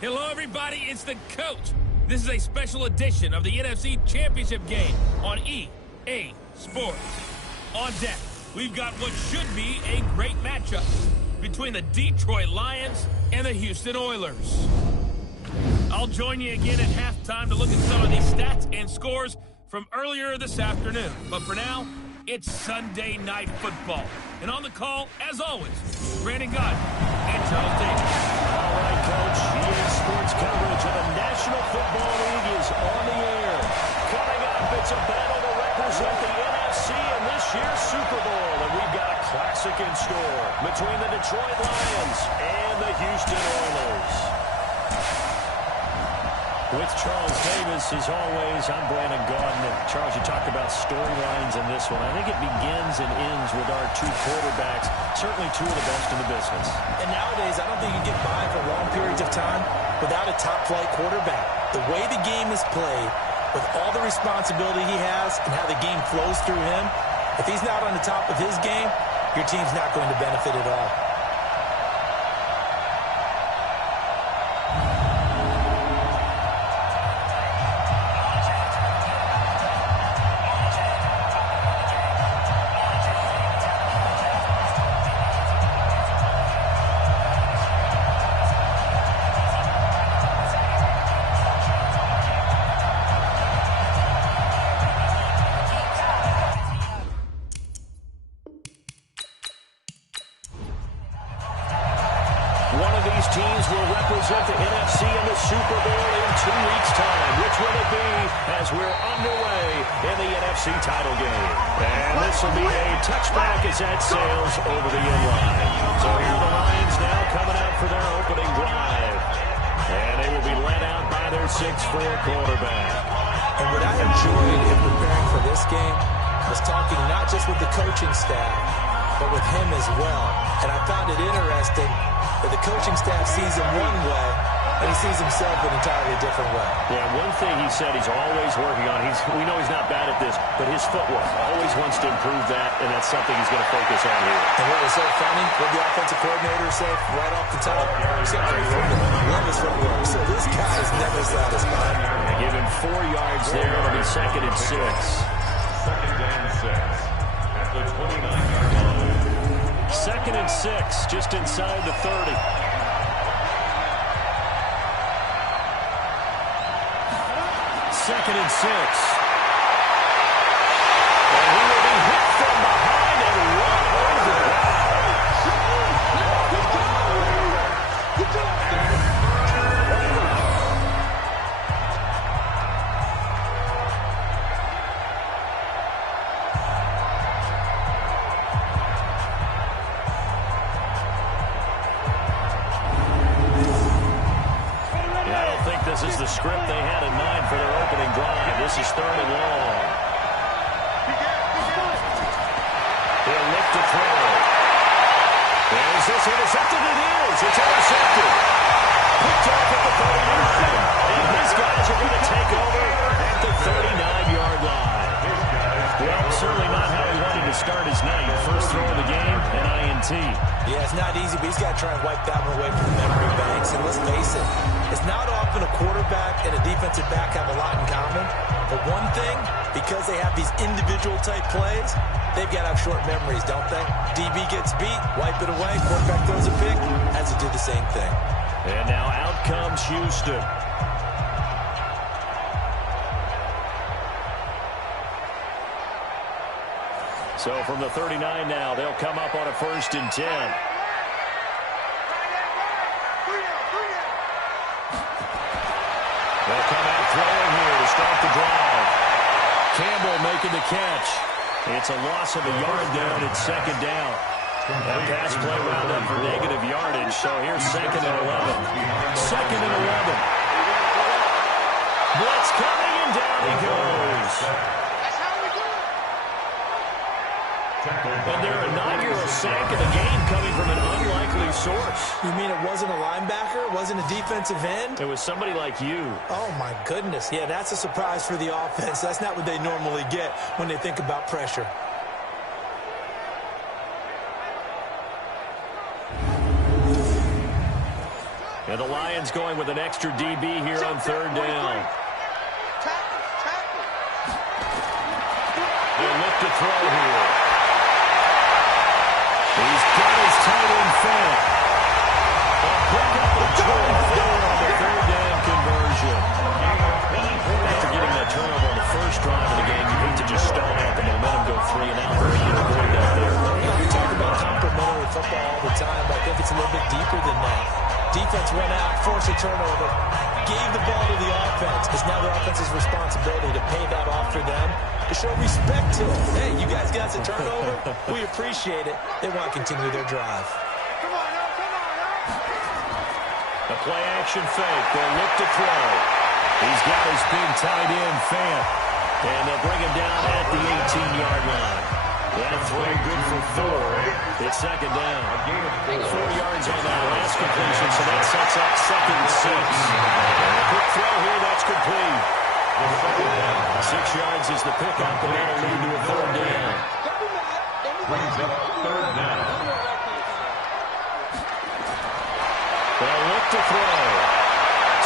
Hello, everybody. It's the coach. This is a special edition of the NFC Championship game on EA Sports. On deck, we've got what should be a great matchup between the Detroit Lions and the Houston Oilers. I'll join you again at halftime to look at some of these stats and scores from earlier this afternoon. But for now, it's Sunday Night Football. And on the call, as always, Brandon Gott and Charles Davis. All right, Coach. EA Sports coverage of the National Football League is on the air. Coming up, it's a battle to represent the NFC in this year's Super Bowl. And we've got a classic in store between the Detroit Lions and the Houston Oilers. With Charles Davis, as always, I'm Brandon Gaudin. Charles, you talked about storylines in this one. I think it begins and ends with our two quarterbacks, certainly two of the best in the business. And nowadays, I don't think you get by for long periods of time without a top-flight quarterback. The way the game is played, with all the responsibility he has and how the game flows through him, if he's not on the top of his game, your team's not going to benefit at all. Teams will represent the NFC in the Super Bowl in 2 weeks' time. Which will it be as we're underway in the NFC title game? And this will be a touchback as that sails over the end line. So here are the Lions now coming out for their opening drive. And they will be led out by their 6'4" quarterback. And what I enjoyed in preparing for this game was talking not just with the coaching staff, but with him as well. And I found it interesting that the coaching staff sees him one way, and he sees himself an entirely different way. Yeah, one thing he said he's always working on, we know he's not bad at this, but his footwork, always wants to improve that, and that's something he's going to focus on here. And what was so funny, what the offensive coordinator said right off the top, love his footwork. So this guy is never satisfied. Give him 4 yards there. It'll be 2nd and 6. 2nd and 6 at the 29-yard line. 2nd and 6, just inside the 30. Second and 6. And he will be hit from behind and run over. This is the script they had in mind for their opening drive. This is 3rd and long. He'll look to throw. Is this intercepted? It is. It's intercepted. Picked off at the 39. And his guys are going to take over at the 39-yard line. Well, certainly not how he wanted to start his night. First throw of the game, an INT. Yeah, it's not easy, but he's got to try and wipe that one away from the memory banks. And let's face it, it's not often a quarterback and a defensive back have a lot in common. But one thing, because they have these individual type plays, they've got to have short memories, don't they? DB gets beat, wipe it away, quarterback throws a pick, has to do the same thing. And now out comes Houston. So from the 39 now, they'll come up on a 1st and 10. They'll come out throwing here to start the drive. Campbell making the catch. It's a loss of a yard down at 2nd down. That pass play wound up for negative yardage, so here's 2nd and 11. 2nd and 11. Blitz coming, and down he goes. And they're a 9-year-old sack of the game coming from an unlikely source. You mean it wasn't a linebacker? It wasn't a defensive end? It was somebody like you. Oh, my goodness. Yeah, that's a surprise for the offense. That's not what they normally get when they think about pressure. And the Lions going with an extra DB here on third down. They'll look to throw here. He's got his tight end fed. They'll pick up a 24 on the third down conversion. After getting that turnover on the first drive of the game, you hate to just stall out the momentum, go 3 and out. Very good avoid that there. We talk about complementary football all the time, but I think it's a little bit deeper than that. Defense went out, forced a turnover, gave the ball to the offense. It's now the offense's responsibility to pay that off for them, to show respect to them. Hey, you guys got a turnover? We appreciate it. They want to continue their drive. A play-action fake. They'll look to throw. He's got his big tight end, Fant. And they'll bring him down at the 18-yard line. That throw good for 4. It's second down. 4 yards on that last completion, so that sets up second and 6. And a quick throw here, that's complete. 6 yards is the pickup, and that'll lead to a third down. Brings up third down. They'll look to throw.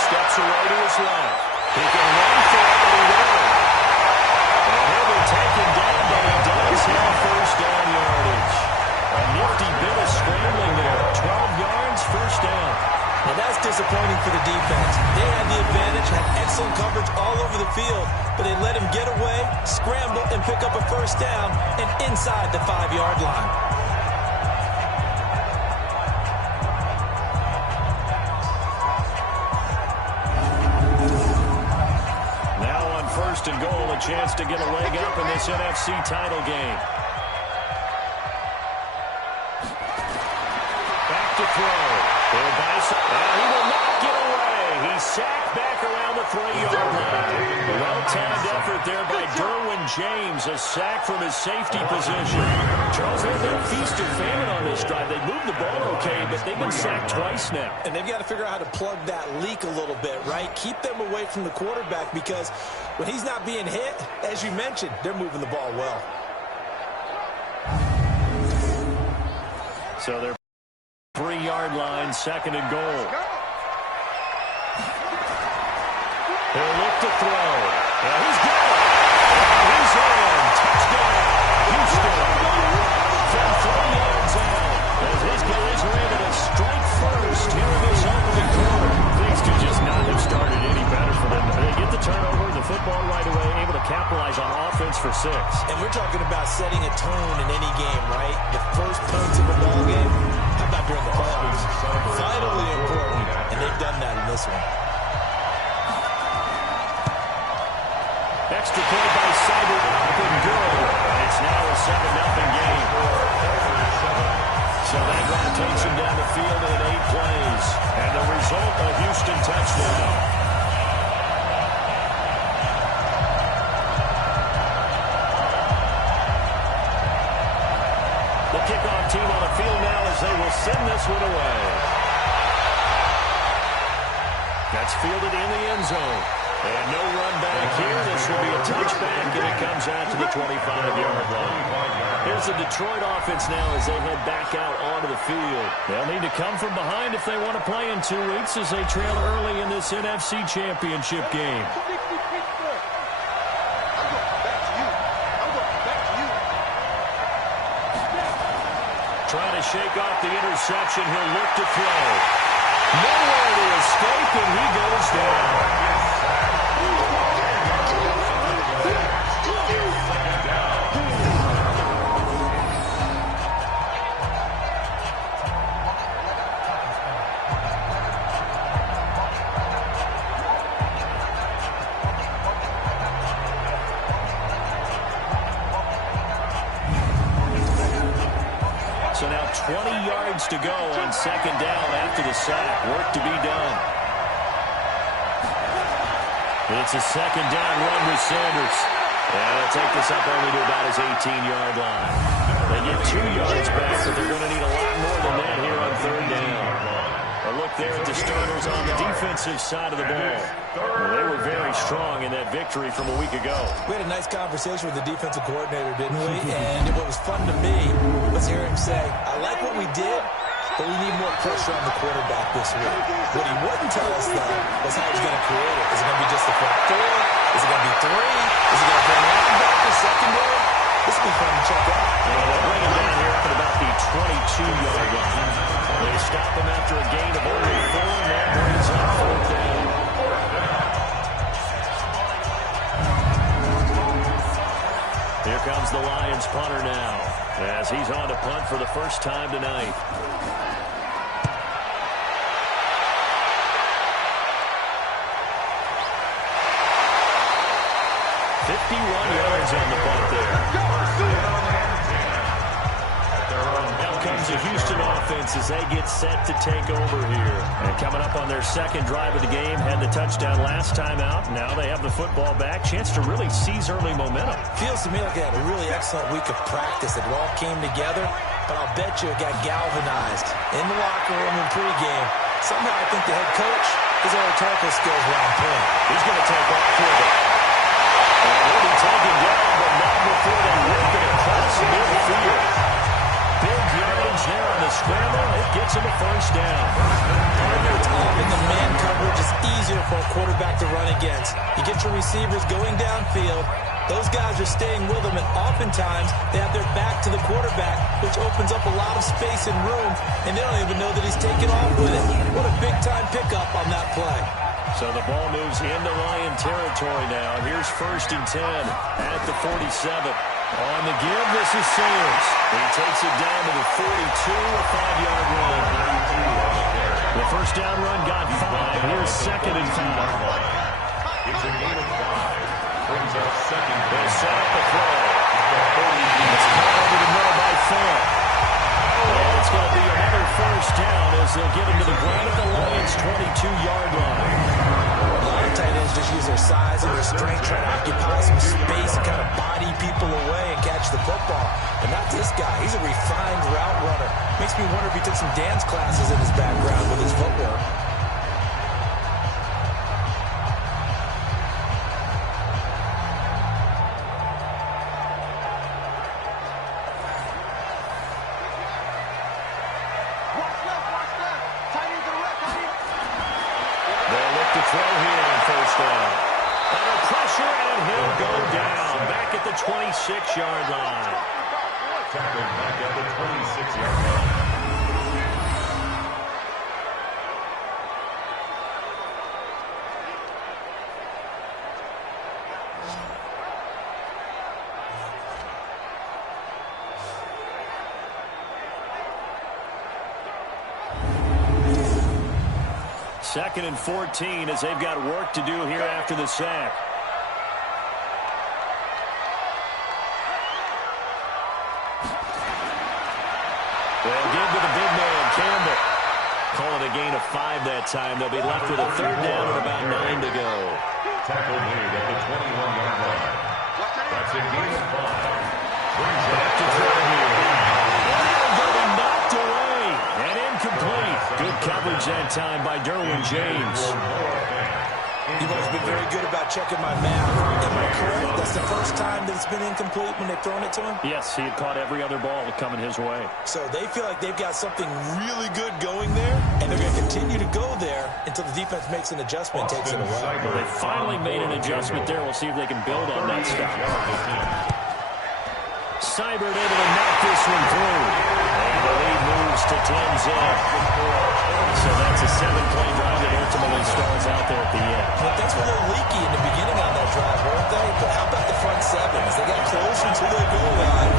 Steps away to his left. He can run for it, but he won't. And he'll be taken down, but he does have first down yardage. A nifty bit of scrambling there. 12 yards, first down. And that's disappointing for the defense. They had the advantage, had excellent coverage all over the field, but they let him get away, scramble, and pick up a first down, and inside the 5-yard line. Now on first and goal, a chance to get a leg up in this NFC title game. Back to throw. He will not get away. He's sacked back around the 3-yard line. Well-timed effort there by Derwin James. A sack from his safety position. Charles, they've been feast or famine on this drive. They moved the ball okay, but they've been sacked twice now. And they've got to figure out how to plug that leak a little bit, right? Keep them away from the quarterback, because when he's not being hit, as you mentioned, they're moving the ball well. So they're 3-yard line, second and goal. They'll look to throw. And he's got it. He's in. Touchdown, Houston. From 3 yards out, as his guys are able to strike first here in this opening quarter. Things could just not have started any better for them. They get the turnover, the football right away, able to capitalize on offense for 6. And we're talking about setting a tone in any game, right? The first points of a ball game. How about during the playoffs? Vitally important, and they've done that in this one. Extra point by Cyber up and good. It's now a 7-0 game. So that drive takes him down the field in 8 plays. And the result, a Houston touchdown. The kickoff team on the field now as they will send this one away. That's fielded in the end zone. And no run back here. This will be a touchback, and it comes out to the 25-yard line. Here's the Detroit offense now as they head back out onto the field. They'll need to come from behind if they want to play in 2 weeks as they trail early in this NFC Championship game. Trying to shake off the interception. He'll look to throw. Nowhere to escape, and he goes down. So now 20 yards to go on second down after the sack. Work to be done. It's a second down run with Sanders. And they'll take this up only to about his 18-yard line. They get 2 yards back, but they're going to need a lot more than that here on third down. A look there at the starters on the defensive side of the ball. Well, they were very strong in that victory from a week ago. We had a nice conversation with the defensive coordinator, didn't we? And what was fun to me was hear him say, I like what we did, but we need more pressure on the quarterback this week. What he wouldn't tell us, though, was how he's going to create it. Is it going to be just the front four? Is it going to be three? Is it going to bring linebacker, secondary? This will be fun to check out. And they'll bring him down here up at about the 22-yard line. They stop him after a gain of only 4, and that brings up 4th down. Here comes the Lions punter now, as he's on to punt for the first time tonight. 51 yards on the punt there. Now comes the Houston offense as they get set to take over here. And coming up on their second drive of the game, had the touchdown last time out. Now they have the football back. Chance to really seize early momentum. Feels to me like they had a really excellent week of practice. It all came together, but I'll bet you it got galvanized in the locker room in pregame. Somehow I think the head coach, his rhetorical skills were on point. He's going to take off for them. And he'll be taken down, but not before they rip it across midfield. Big yardage there on the scramble. It gets him a first down. Partner top in the man coverage is easier for a quarterback to run against. You get your receivers going downfield. Those guys are staying with them, and oftentimes they have their back to the quarterback, which opens up a lot of space and room, and they don't even know that he's taking off with it. What a big-time pickup on that play. So the ball moves into Lion territory now. Here's 1st and 10 at the 47. On the give, this is Sayers. He takes it down to the 42, a 5-yard run. The first down run got 5. Here's 2nd and 5. It's a gain of 5. Brings up 2nd. They set up the throw. It's caught over the middle by Fair. And it's going to be another first down as they'll get him to the ground at the Lions' 22-yard line. A lot of tight ends just use their size and their strength, trying to occupy some space and kind of body people away and catch the football. But not this guy. He's a refined route runner. Makes me wonder if he took some dance classes in his background with his footwork. Throw here on first down. Under pressure, and he'll go down. Back at the 26-yard line. Tackled back at the 26-yard line. Second and 14 as they've got work to do here after the sack. They'll give to the big man, Campbell. Call it a gain of 5 that time. They'll be left with a 3rd down and about 9 to go. Tackle made at the 21-yard line. That's a gain of 5. Brings back to throw here. Knocked away and incomplete. Good coverage that time by Derwin James. You've always been very good about checking my math. Am I correct? That's the first time that it's been incomplete when they've thrown it to him? Yes, he had caught every other ball coming his way. So they feel like they've got something really good going there, and they're going to continue to go there until the defense makes an adjustment and takes it away. Well, they finally made an adjustment there. We'll see if they can build on that stop. Seibert able to knock this one through. And the lead moves to 10-zip. So that's a 7-play drive that ultimately stalls out there at the end. Well, things were a little leaky in the beginning on that drive, weren't they? But how about the front 7? As they got closer to their goal line,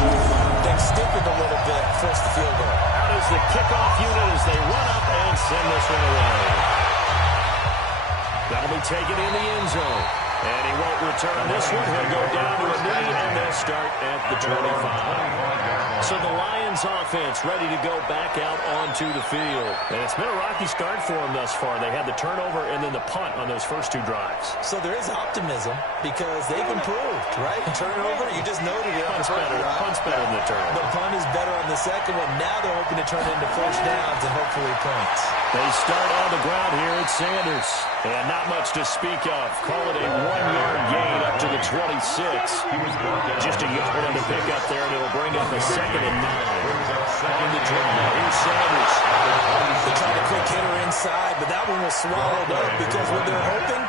things stiffened a little bit, forced the field goal. Out is the kickoff unit as they run up and send this one away. That'll be taken in the end zone. And he won't return this one. He'll go down to a knee, and they'll start at the 25. So the Lions offense ready to go back out onto the field. And it's been a rocky start for them thus far. They had the turnover and then the punt on those first 2 drives. So there is optimism because they've improved, right? Turnover, you just noted it. Punt's better than the turnover. The punt is better on the second one. Now they're hoping to turn it into first downs and hopefully points. They start on the ground here at Sanders. And not much to speak of. Call it a 1-yard gain up to the 26. Just a yard on the pickup there, and it'll bring up a 2nd and 9. On the draw, here's Sanders. side, but that one was swallowed up because what they're hoping,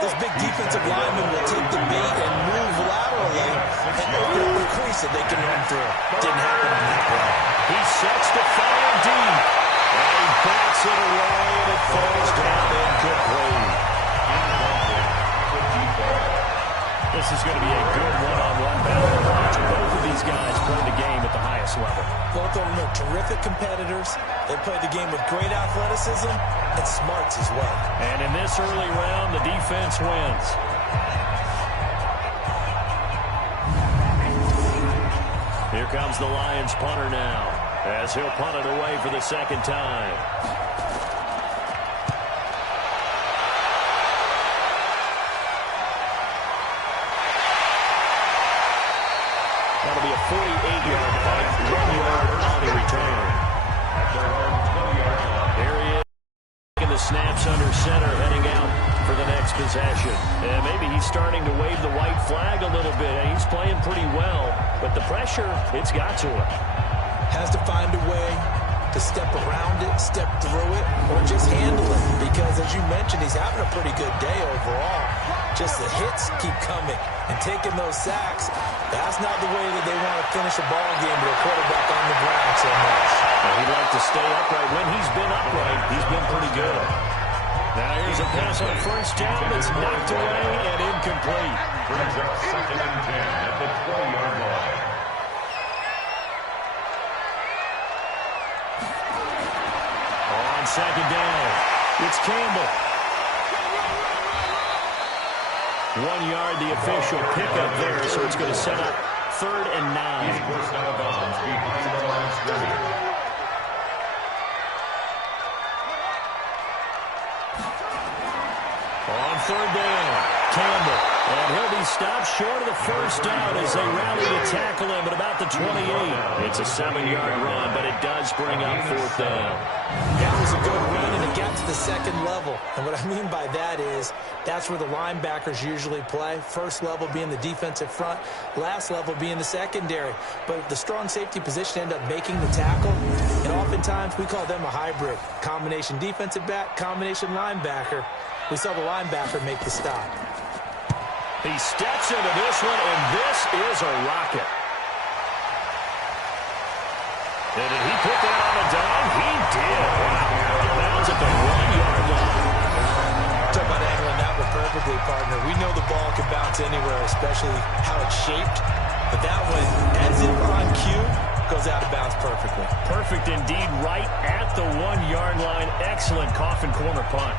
this big defensive lineman will take the bait and move laterally and open up a crease that they can run through. Didn't happen on that play. He sets the fire deep. And he backs it away, and it falls down incomplete. This is going to be a good one-on-one battle to watch. Both of these guys play the game at the highest level. Both of them are terrific competitors. They play the game with great athleticism and smarts as well. And in this early round, the defense wins. Here comes the Lions punter now, as he'll punt it away for the second time. That'll be a 48-yard punt, 1-yard penalty return. Here he is, taking the snaps under center, heading out for the next possession. And maybe he's starting to wave the white flag a little bit. He's playing pretty well, but the pressure, it's got to him. Has to find a way to step around it, step through it, or just handle it. Because, as you mentioned, he's having a pretty good day overall. Just the hits keep coming and taking those sacks. That's not the way that they want to finish a ball game with a quarterback on the ground so much. Well, he'd like to stay upright. When he's been upright, he's been pretty good. Now here's a pass on first down that's knocked away and incomplete. Brings up 2nd and 10 at the 20-yard line. On second down, it's Campbell. 1 yard, the official pickup there, so it's going to set up 3rd and 9. He's forced out of bounds behind the line of scrimmage. On 3rd down, Campbell. And he'll be stopped short of the first down as they rally to tackle him at about the 28. It's a 7-yard run, but it does bring up 4th down. That was a good run, and it got to the second level. And what I mean by that is that's where the linebackers usually play. First level being the defensive front, last level being the secondary. But the strong safety position ended up making the tackle, and oftentimes we call them a hybrid. Combination defensive back, combination linebacker. We saw the linebacker make the stop. He steps into this one, and this is a rocket. And did he put that on a dime? He did. Wow. It bounds at the 1-yard line. Talk about angling that one perfectly, partner. We know the ball can bounce anywhere, especially how it's shaped. But that one, as if on cue, goes out of bounds perfectly. Perfect indeed, right at the 1-yard line. Excellent coffin corner punt.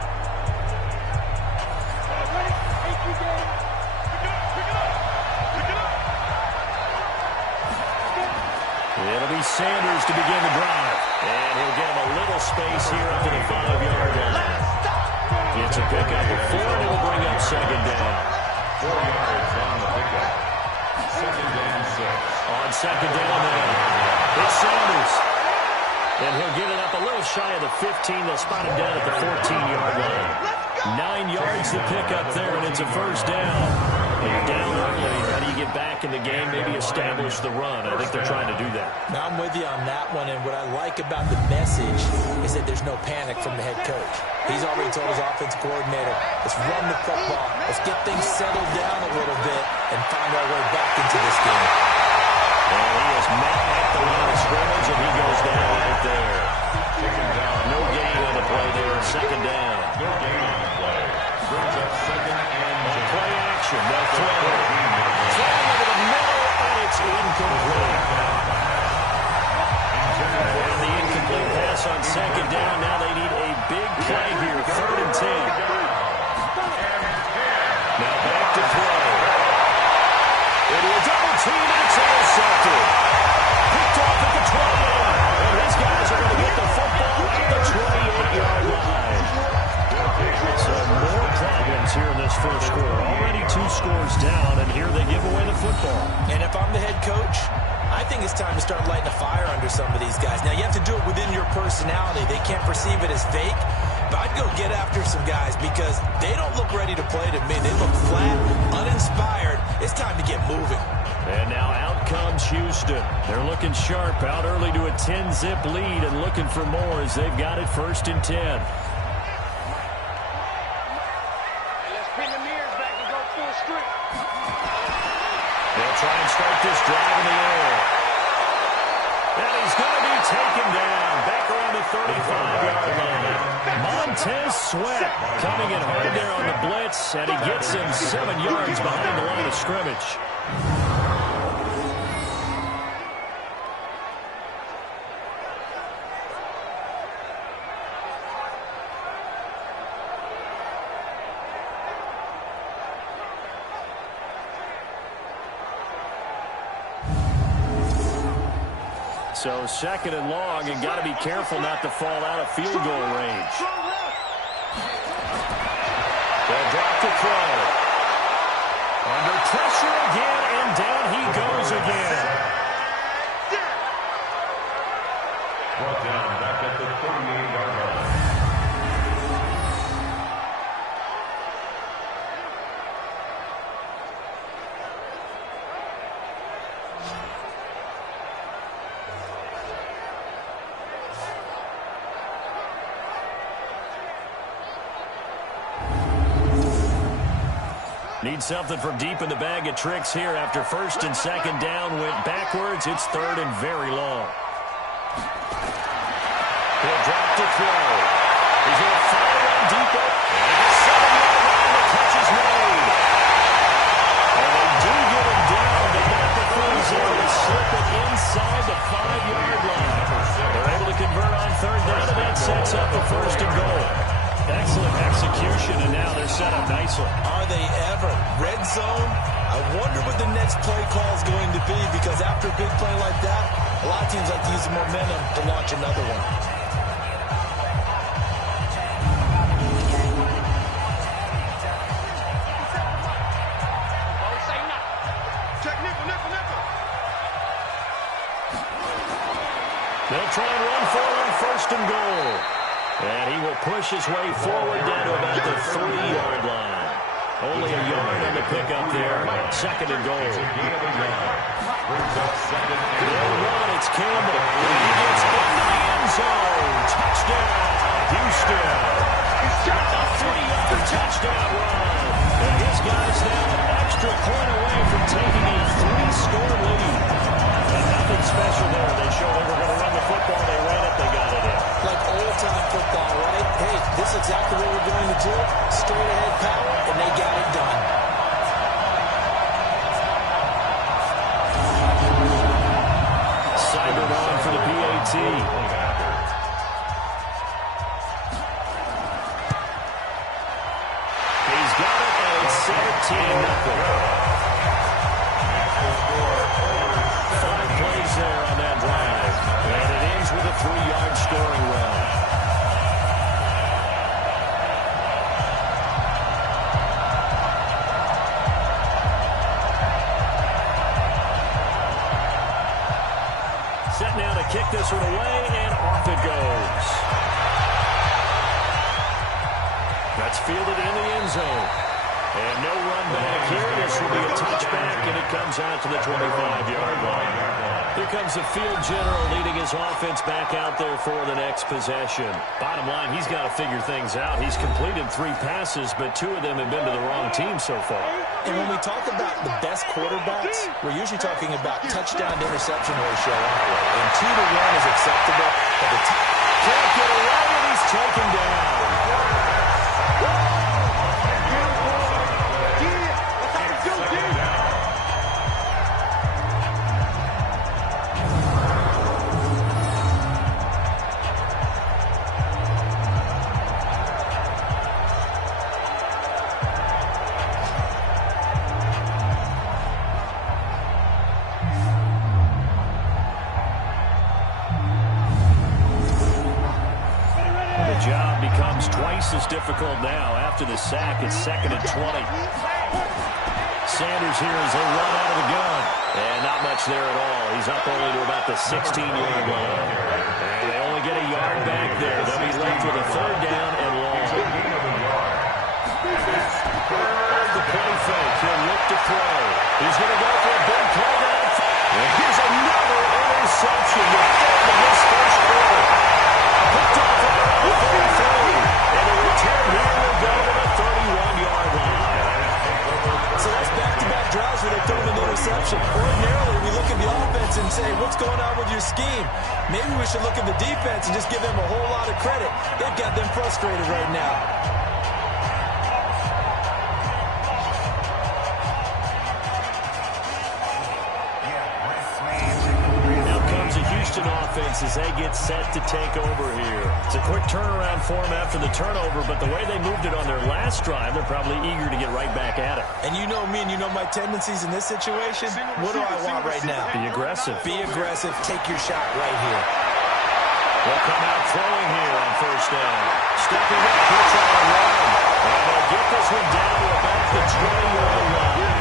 It'll be Sanders to begin the drive. And he'll get him a little space here up to the 5-yard line. It's a pickup of 4, and it'll bring up 2nd down. 4 yards on the pickup. 2nd and 6. On 2nd down now, it's Sanders. And he'll get it up a little shy of the 15. They'll spot him down at the 14-yard line. 9 yards to pick up there, and it's a 1st down. And you're down early. How do you get back in the game, maybe establish the run? I think they're trying to do that. Now, I'm with you on that one, and what I like about the message is that there's no panic from the head coach. He's already told his offensive coordinator, let's run the football, let's get things settled down a little bit and find our way back into this game. And he is met at the line of scrimmage, and he goes down right there. No gain on the play there, 2nd down. No gain on the play. Brings up 2nd and 10. Play action, they'll throw it. Throw over the middle, and it's incomplete. And the incomplete pass on 2nd down. Now they need a big play here, 3rd and 10. Now back to throw. Into a double team, and it's intercepted. Picked off at the 28. And these guys are going to get the football at the 28-yard line. So more problems here in this first quarter. Already 2 scores down, and here they give away the football. And if I'm the head coach, I think it's time to start lighting a fire under some of these guys. Now, you have to do it within your personality. They can't perceive it as fake. But I'd go get after some guys because they don't look ready to play to me. They look flat, uninspired. It's time to get moving. And now out comes Houston. They're looking sharp, out early to a 10-zip lead and looking for more as they've got it 1st and 10. this drive in the air. And he's going to be taken down. Back around the 35-yard line. Montez Sweat coming in hard there on the blitz, and he gets him 7 yards behind the line of scrimmage. So second and long, and got to be careful not to fall out of field goal range. They'll drop to throw. Under pressure again, and down he goes again. Brought down back at the 38-yard line. Need something from deep in the bag of tricks here after first and second down went backwards. It's third and very long. He'll drop to throw. He's going to fire on deep. And the 7-yard line, the catch is made. And they do get him down, but not before he's able to slip it inside the 5-yard line. They're able to convert on third down, and that sets up a first and goal. Excellent execution, and now they're set up nicely. Are they ever? Red zone? I wonder what the next play call is going to be, because after a big play like that, a lot of teams like to use the momentum to launch another one. They'll try and run for it on first and goal. And he will push his way forward down to about the 3-yard line. Only a yard on the pickup there. Second and goal. They'll run. It's Campbell. He gets into the end zone. Touchdown, Houston. A 3-yard touchdown run. And his guys now an extra point away from taking a 3-score lead. And nothing special there. They showed they were going to run the football. They ran it. They got it in. Like old-time football, right? Hey, this is exactly what we're going to do. Straight-ahead power, and they got it done. Cybered on for the PAT. He's got it, and it's 17-0. 5 plays there on that drive, and it ends with a 3-yard scoring run. Set now to kick this one away, and off it goes. That's fielded in the end zone. And no run back here. This will be a touchback, and it comes out to the 25-yard line. Here comes the field general leading his offense back out there for the next possession. Bottom line, he's got to figure things out. He's completed 3 passes, but 2 of them have been to the wrong team so far. And when we talk about the best quarterbacks, we're usually talking about touchdown to interception ratio anyway. And 2 to 1 is acceptable, but the can't get away, and he's taken down. Is difficult now after the sack. It's 2nd and 20. Sanders here as they run out of the gun. And not much there at all. He's up only to about the 16-yard line. And they only get a yard back there. They'll be left with a 3rd down and long. Off the play fake. He'll look to throw. He's going to go for a big play down. And here's another interception. The 3rd in this first quarter. Picked off around the 33. And the return here will go to the 31-yard line. So that's back-to-back drives where they throw an interception. Ordinarily, Maybe we should look at the defense and just give them a whole lot of credit. They've got them frustrated right now. Offense as they get set to take over here. It's a quick turnaround for them after the turnover, but the way they moved it on their last drive, they're probably eager to get right back at it. And you know me and you know my tendencies in this situation. What do I want right now? Be aggressive. Be aggressive. Take your shot right here. They'll come out throwing here on first down. Stepping up, here trying to run. And they'll get this one down to about the 20-yard line.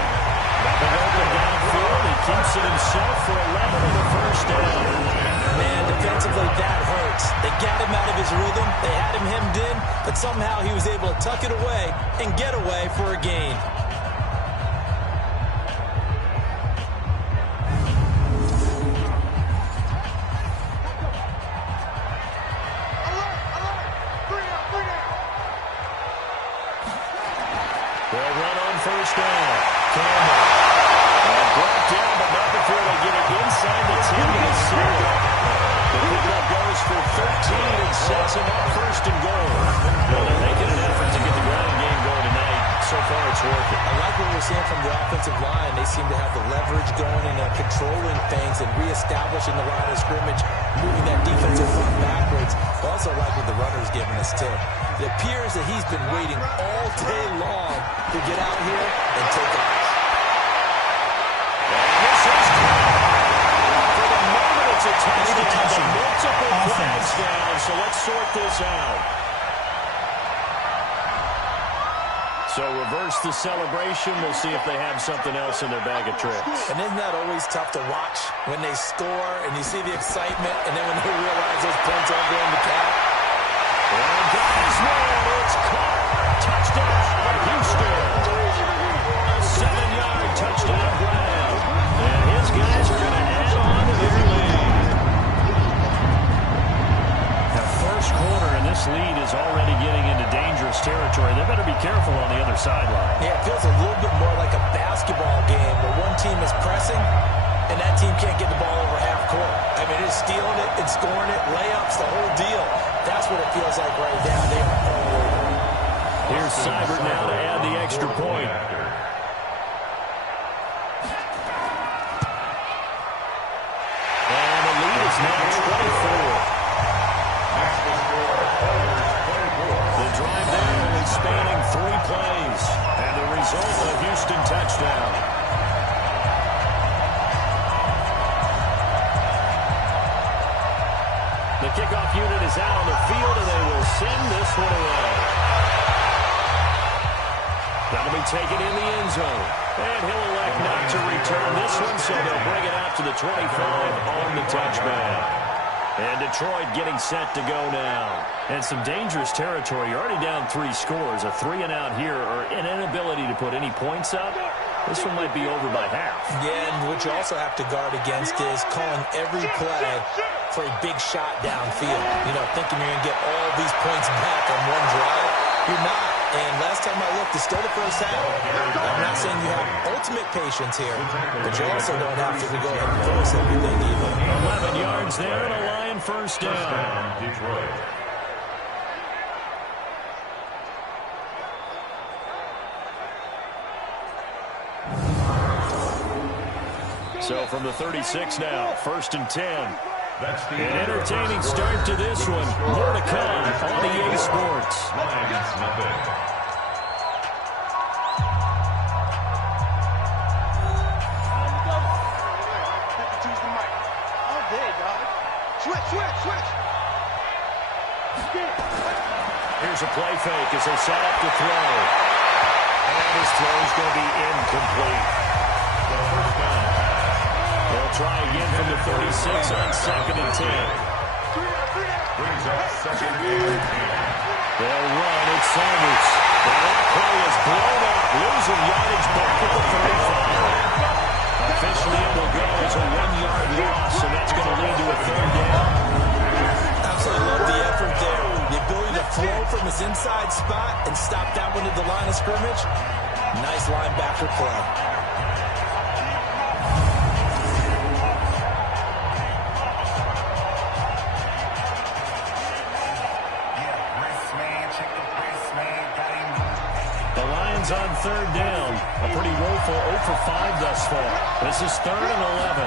Nothing open downfield. He keeps it himself for 11 on the first down. Man, defensively, that hurts. They got him out of his rhythm. They had him hemmed in, but somehow he was able to tuck it away and get away for a gain. They'll run on first down. Campbell. And brought down, but not before they get it inside the 10 to the 0. The pickup goes for 13 and sets him up first and goal. Well, they're making an effort to get the ground game going tonight. So far, it's working. I like what we're seeing from the offensive line. They seem to have the leverage going and controlling things and reestablishing the line of scrimmage, moving that defensive front backwards. I also like what the runner's giving us, too. It appears that he's been waiting all day long to get out here and take off. And this is for the moment, it's a touchdown. Multiple flags down, so let's sort this out. So reverse the celebration. We'll see if they have something else in their bag of tricks. And isn't that always tough to watch when they score and you see the excitement and then when they realize those points aren't going to count? And guys, it's caught. Touchdown, Houston. A 7-yard touchdown grab. And his guys are going to add on to their lead. The first quarter, and this lead is already getting into dangerous territory. They better be careful on the other sideline. Yeah, it feels a little bit more like a basketball game where one team is pressing and that team can't get the ball over half court. I mean, it's stealing it and scoring it, layups, the whole deal. That's what it feels like right now. They are all over. Here's Seibert now to add the extra point. And the lead is now 24. The drive there only spanning 3 plays. And the result, a Houston touchdown. The kickoff unit is out on the field, and they will send this one away. That'll be taken in the end zone. And he'll elect not to return this one, so they'll bring it out to the 25 on the touchback. And Detroit getting set to go now. And some dangerous territory. You're already down 3 scores. A 3-and-out here, or an inability to put any points up. This one might be over by half. Yeah, and what you also have to guard against is calling every play for a big shot downfield. You know, thinking you're going to get all these points back on one drive. You're not. And last time I looked, it's still the first half. I'm not saying you have ultimate patience here, but you also don't have to go ahead and force everything either. 11 yards there and a Lion first down. Detroit. So from the 36 now, 1st and 10. An entertaining start to this one. More to come on EA Sports. Lions nothing. Here's a play fake as they set up to throw. And his throw is going to be incomplete. They'll try again from the 36 on 2nd and 10. Brings up 2nd and 10. They'll run. It's Sanders. And that play is blown up, losing yardage back at the 35. Officially, it will go as a 1-yard loss, and that's going to lead to a 3rd down. Absolutely love the effort there. The ability to throw from his inside spot and stop that one at the line of scrimmage. Nice linebacker play. Lions on third down. A pretty woeful 0 for 5 thus far. This is 3rd and 11.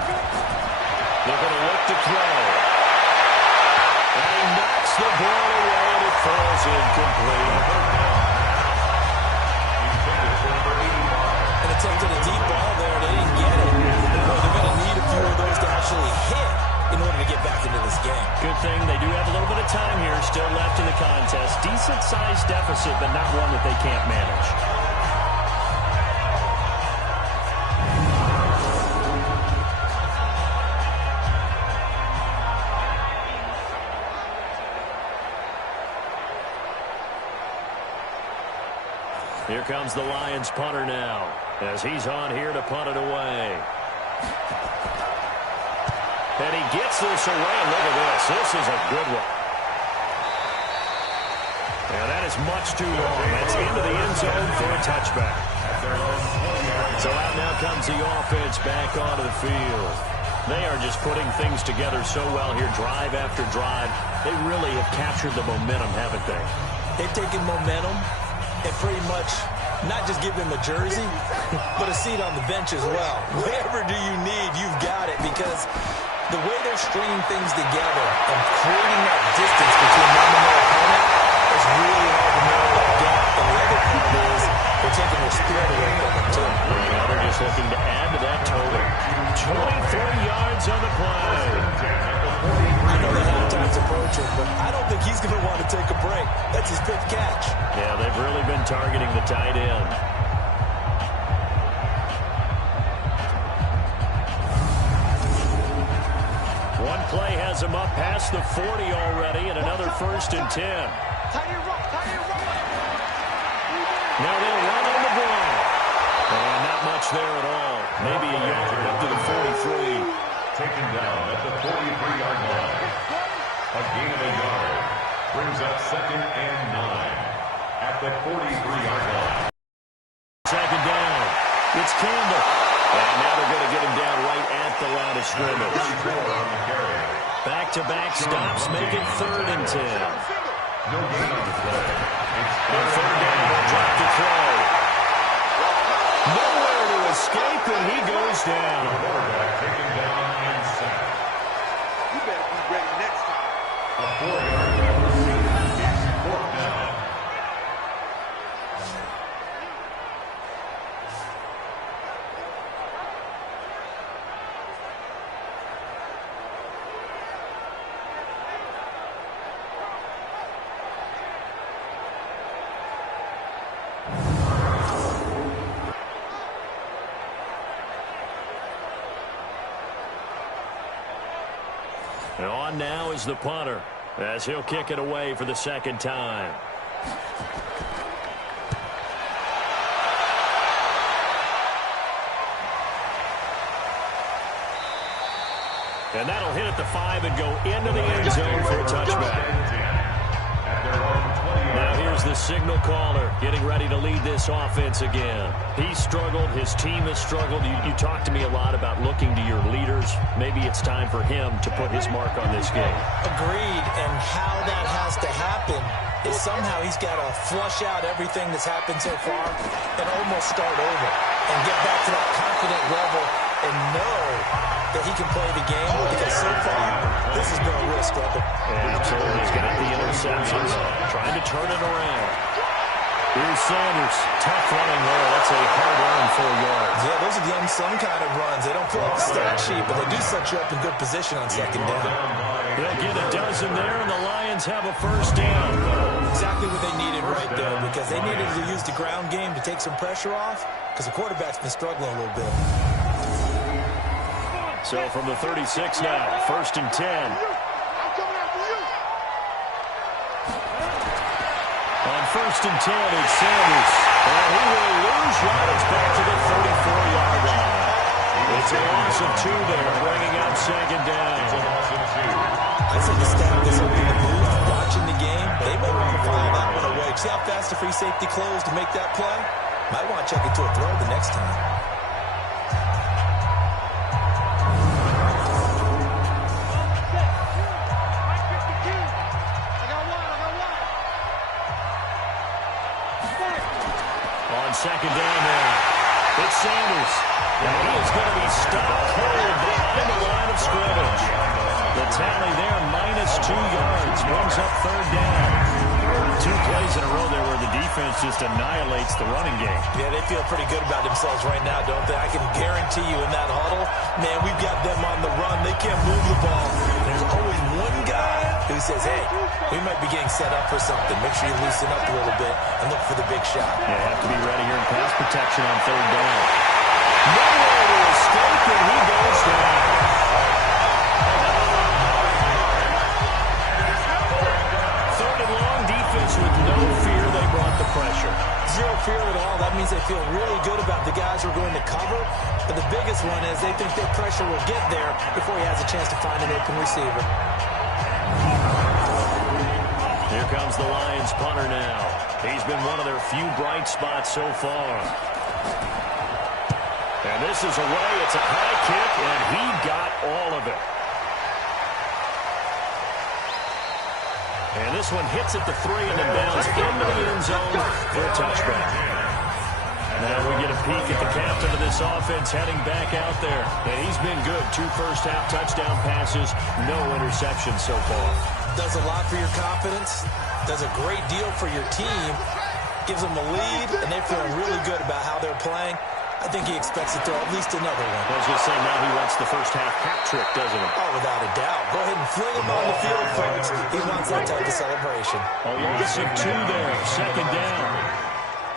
They're going to look to throw. And he knocks the ball away, and it falls incomplete. And attempted a deep ball there, and they didn't get it. They're going to need a few of those to actually hit in order to get back into this game. Good thing they do have a little bit of time here still left in the contest. Decent-sized deficit, but not one that they can't manage. Here comes the Lions punter now, as he's on here to punt it away. And he gets this away, and look at this. This is a good one. And that is much too long. That's into the end zone for a touchback. So out now comes the offense back onto the field. They are just putting things together so well here, drive after drive. They really have captured the momentum, haven't they? They've taken momentum and pretty much not just give them a jersey, but a seat on the bench as well. Whatever do you need, you've got it, because the way they're stringing things together and creating that distance between them and their opponent is really hard to narrow that gap. And the other part is they're taking their spirit away from them, too. Now they're just looking to add to that total. 23 yards on the play. I know the halftime's approaching, but I don't think he's going to want to take a break. That's his 5th catch. Yeah, they've really been targeting the tight end. One play has him up past the 40 already, and another 1st and 10. Now they'll run on the ball. And not much there at all. Maybe a yard up to the 43. Taken down at the 43-yard line. A gain of a yard. Brings up 2nd and 9 at the 43-yard line. 2nd down. It's Campbell. And now they're going to get him down right at the line of scrimmage. Back-to-back stops make it 3rd and 10. No gain on the play. And 3rd down, they'll drop the throw. Nowhere to escape, and he goes down. The quarterback taken down and sacked. You better be ready next time. A 4-yard penalty. It's 4th down. And on now is the punter, as he'll kick it away for the 2nd time. And that'll hit at the 5 and go into the end zone for a touchback. Now here's the signal caller getting ready to lead this offense again. He's struggled. His team has struggled. You talk to me a lot about looking to your leaders. Maybe it's time for him to put his mark on this game. Agreed, and how that has to happen is somehow he's got to flush out everything that's happened so far and almost start over and get back to that confident level and know that he can play the game, because so far this has been a real struggle. Absolutely. He's got the interceptions, trying to turn it around. Here's Sanders. Tough running there. That's a hard-earned 4 yards. Yeah, those are the unsung kind of runs. They don't fill out the stat sheet, but they do set you up in good position on 2nd down. They'll get a dozen there, and the Lions have a 1st down. Exactly what they needed right there, because they needed to use the ground game to take some pressure off, because the quarterback's been struggling a little bit. So from the 36 now, 1st and 10. On 1st and 10, it's Sanders. And he will lose yardage back to the 34-yard line. It's a loss of 2 there, bringing up 2nd down. It's a loss of 2. I'd say the staff that's up in the booth watching the game, they may want to file that one away. See how fast the free safety closed to make that play? Might want to check it to a throw the next time. second down now. It's Sanders. And he is going to be stopped cold behind the line of scrimmage. The tally there, -2 yards, brings up third down. 2 plays in a row there where the defense just annihilates the running game. Yeah, they feel pretty good about themselves right now, don't they? I can guarantee you in that huddle, man, we've got them on the run. They can't move the ball. There's always one guy who says, hey, we might be getting set up for something. Make sure you loosen up a little bit and look for the big shot. Yeah, have to be ready here in pass protection on third down. Nowhere to escape, and he goes down. Third and long, defense with no fear. They brought the pressure. Zero fear at all. That means they feel really good about the guys who are going to cover. But the biggest one is they think their pressure will get there before he has a chance to find an open receiver. Here comes the Lions punter now. He's been one of their few bright spots so far. And this is away. It's a high kick, and he got all of it. And this one hits at the 3 and then bounds into the end zone for a touchback. Now we get a peek at the captain of this offense heading back out there. And he's been good. 2 first-half touchdown passes, no interceptions so far. Does a lot for your confidence, does a great deal for your team, gives them a lead, and they're feeling really good about how they're playing. I think he expects to throw at least another one. I was going to say, now he wants the first-half hat trick, doesn't he? Oh, without a doubt. Go ahead and fling him on the field, folks. He wants that type of celebration. A loss of 2 there, second down.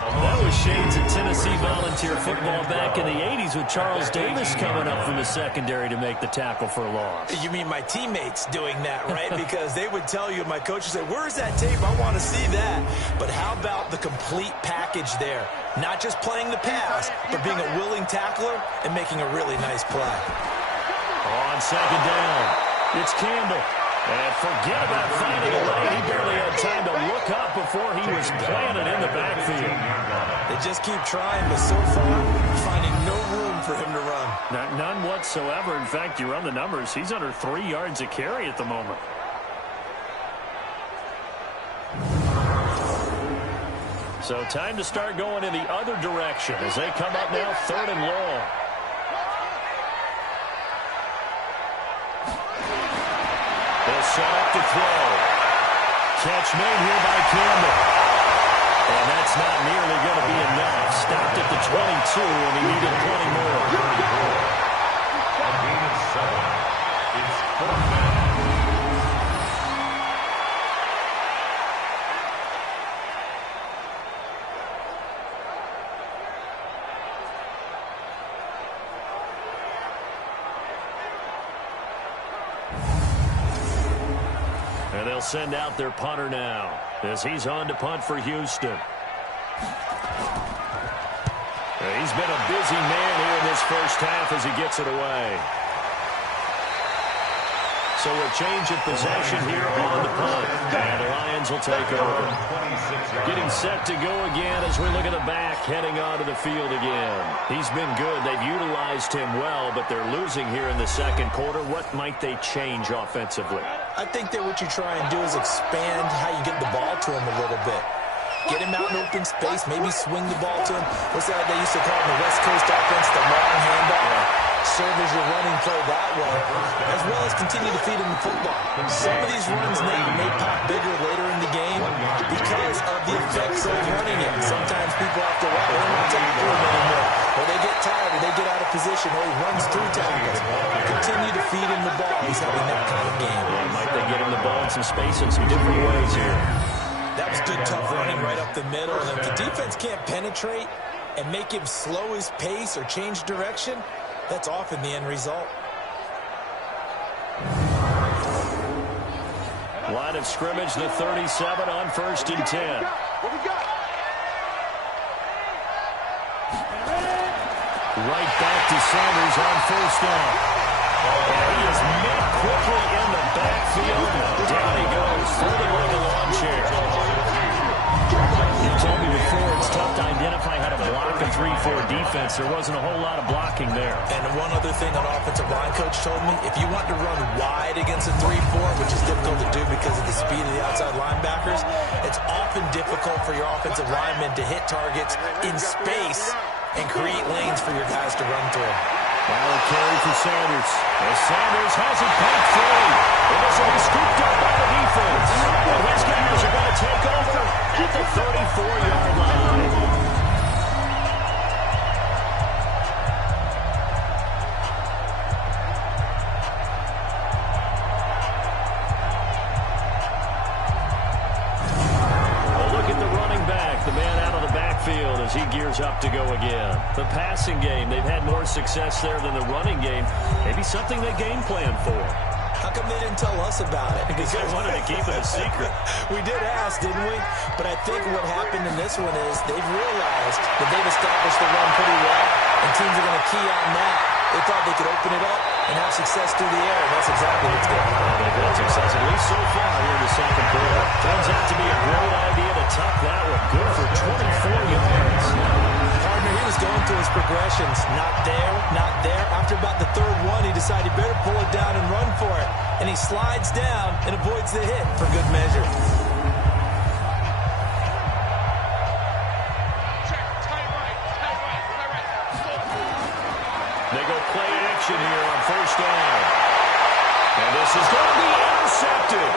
That was shades of Tennessee volunteer football back in the 80s with Charles Davis coming up from the secondary to make the tackle for a loss. You mean my teammates doing that, right? Because they would tell you, my coach would say, where's that tape? I want to see that. But how about the complete package there? Not just playing the pass, but being a willing tackler and making a really nice play. On second down, it's Campbell. And forget about finding a lane. He barely had time to look up before he was planted in the backfield. They just keep trying, but so far, finding no room for him to run. None whatsoever. In fact, you run the numbers. He's under 3 yards a carry at the moment. So time to start going in the other direction as they come up now third and long. They'll set up to throw. Catch made here by Campbell. And that's not nearly going to be enough. Stopped at the 22, and he needed 20 more. A gain of 7. It's 4th down. And they'll send out their punter now as he's on to punt for Houston. He's been a busy man here in this first half as he gets it away. So a change of possession here on the punt. And the Lions will take over. Getting set to go again as we look at the back heading onto the field again. He's been good. They've utilized him well, but they're losing here in the second quarter. What might they change offensively? I think that what you try and do is expand how you get the ball to him a little bit. Get him out in open space, maybe swing the ball to him. What's that they used to call in the West Coast offense, the long handoff? Serve as your running play that way, as well as continue to feed him the football. Some of these runs may pop bigger later in the game because of the effects of running it. Sometimes people have to run, they don't tackle him anymore, or they get tired, or they get out of position, or he runs through tackles. Continue to feed him the ball. He's having that kind of game. Yeah, might they get him the ball in some space in some different ways here. That was good, tough running right up the middle. And if the defense can't penetrate and make him slow his pace or change direction, that's often the end result. Line of scrimmage, the 37 on 1st and 10. What we got? Right back to Sanders on 1st down. And he is met quickly in the backfield. Down he goes, floating like a lawn chair. You told me before it's tough to identify how to block a 3-4 defense. There wasn't a whole lot of blocking there. And one other thing an offensive line coach told me, if you want to run wide against a 3-4, which is difficult to do because of the speed of the outside linebackers, it's often often difficult for your offensive linemen to hit targets in space and create lanes for your guys to run through. Now a carry for Sanders. As Sanders has it back free. And this will be scooped up by the defense. And his guys are going to take over at the 34-yard line. As he gears up to go again. The passing game, they've had more success there than the running game. Maybe something they game plan for. How come they didn't tell us about it? Because they wanted to keep it a secret. We did ask, didn't we? But I think what happened in this one is they've realized that they've established the run pretty well, and teams are going to key on that. They thought they could open it up and have success through the air, and that's exactly what's going on. They've had success, at least so far here in the second quarter. Turns out to be a great idea to tuck that one. Good for 24 yards. Partner, he was going through his progressions. Not there, not there. After about the third one, he decided he better pull it down and run for it. And he slides down and avoids the hit for good measure. They go play action here on first down. And this is going to be intercepted.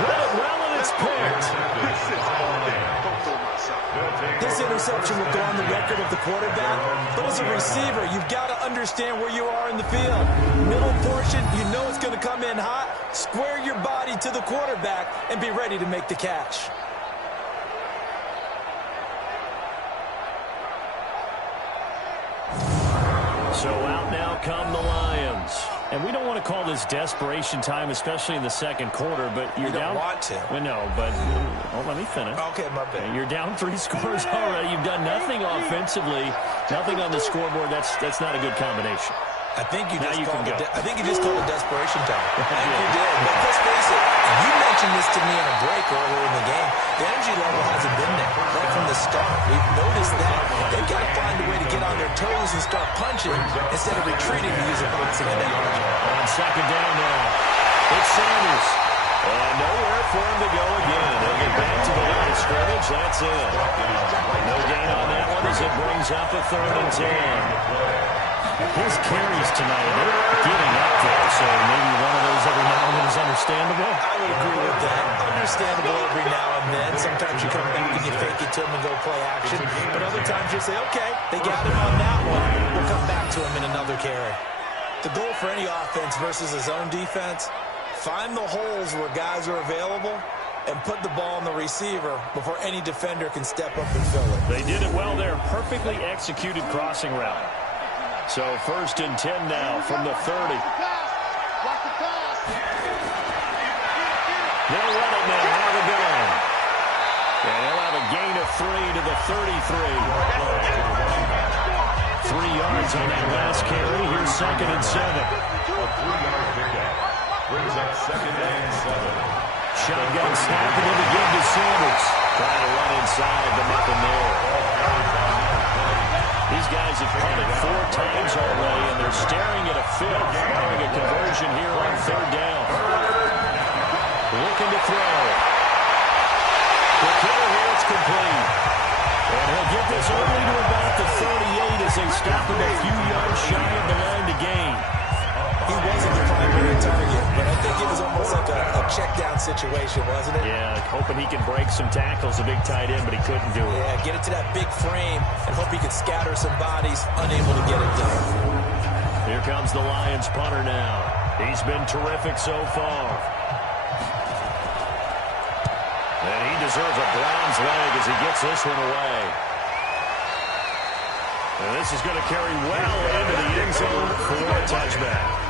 Read it well, and it's picked. This interception will go on the record of the quarterback, but as a receiver, you've got to understand where you are in the field. Middle portion, you know it's going to come in hot. Square your body to the quarterback and be ready to make the catch. So out now come the Lions. And we don't want to call this desperation time, especially in the second quarter, but you're down. You don't want to. Well, no, but let me finish. Okay, my bad. You're down 3 scores already. You've done nothing offensively, nothing on the scoreboard. That's not a good combination. I think you just called it desperation time. I think you did. But let's face it, you mentioned this to me in a break earlier in the game. The energy level hasn't been there right from the start. We've noticed that. They've got to find a way to get on their toes and start punching instead of retreating to use a boxing analogy. On second down now, it's Sanders. And nowhere for him to go again. They'll get back to the line of scrimmage. That's it. No gain on that one as it brings up a 3rd and 10. His carries tonight, they're getting up there, so maybe one of those every now and then is understandable. I would agree with that. Understandable every now and then. Sometimes you come back and you fake it to him and go play action. But other times you say, okay, they got him on that one. We'll come back to him in another carry. The goal for any offense versus a zone defense, find the holes where guys are available and put the ball on the receiver before any defender can step up and fill it. They did it well there. Perfectly executed crossing route. So 1st and 10 now from the 30. They'll run it now. Out of the gun. And they'll have a gain of 3 to the 33. 3 yards on that last carry. Here's 2nd and 7. A 3-yard pickup brings up 2nd and 7. Shotgun snap and then again to Sanders. Trying to run inside the nothing there. These guys have punted 4 times already, and they're staring at a 5th, having a conversion here on 3rd down. Looking to throw. The kill here, it's complete. And he'll get this early to about the 38 as they stop him a few yards shy of the line to gain. He wasn't the primary target, but I think it was almost like a check-down situation, wasn't it? Yeah, hoping he can break some tackles, a big tight end, but he couldn't do it. Yeah, get it to that big frame and hope he could scatter some bodies, unable to get it done. Here comes the Lions punter now. He's been terrific so far. And he deserves a Browns leg as he gets this one away. And this is going to carry well into the end zone for a touchback.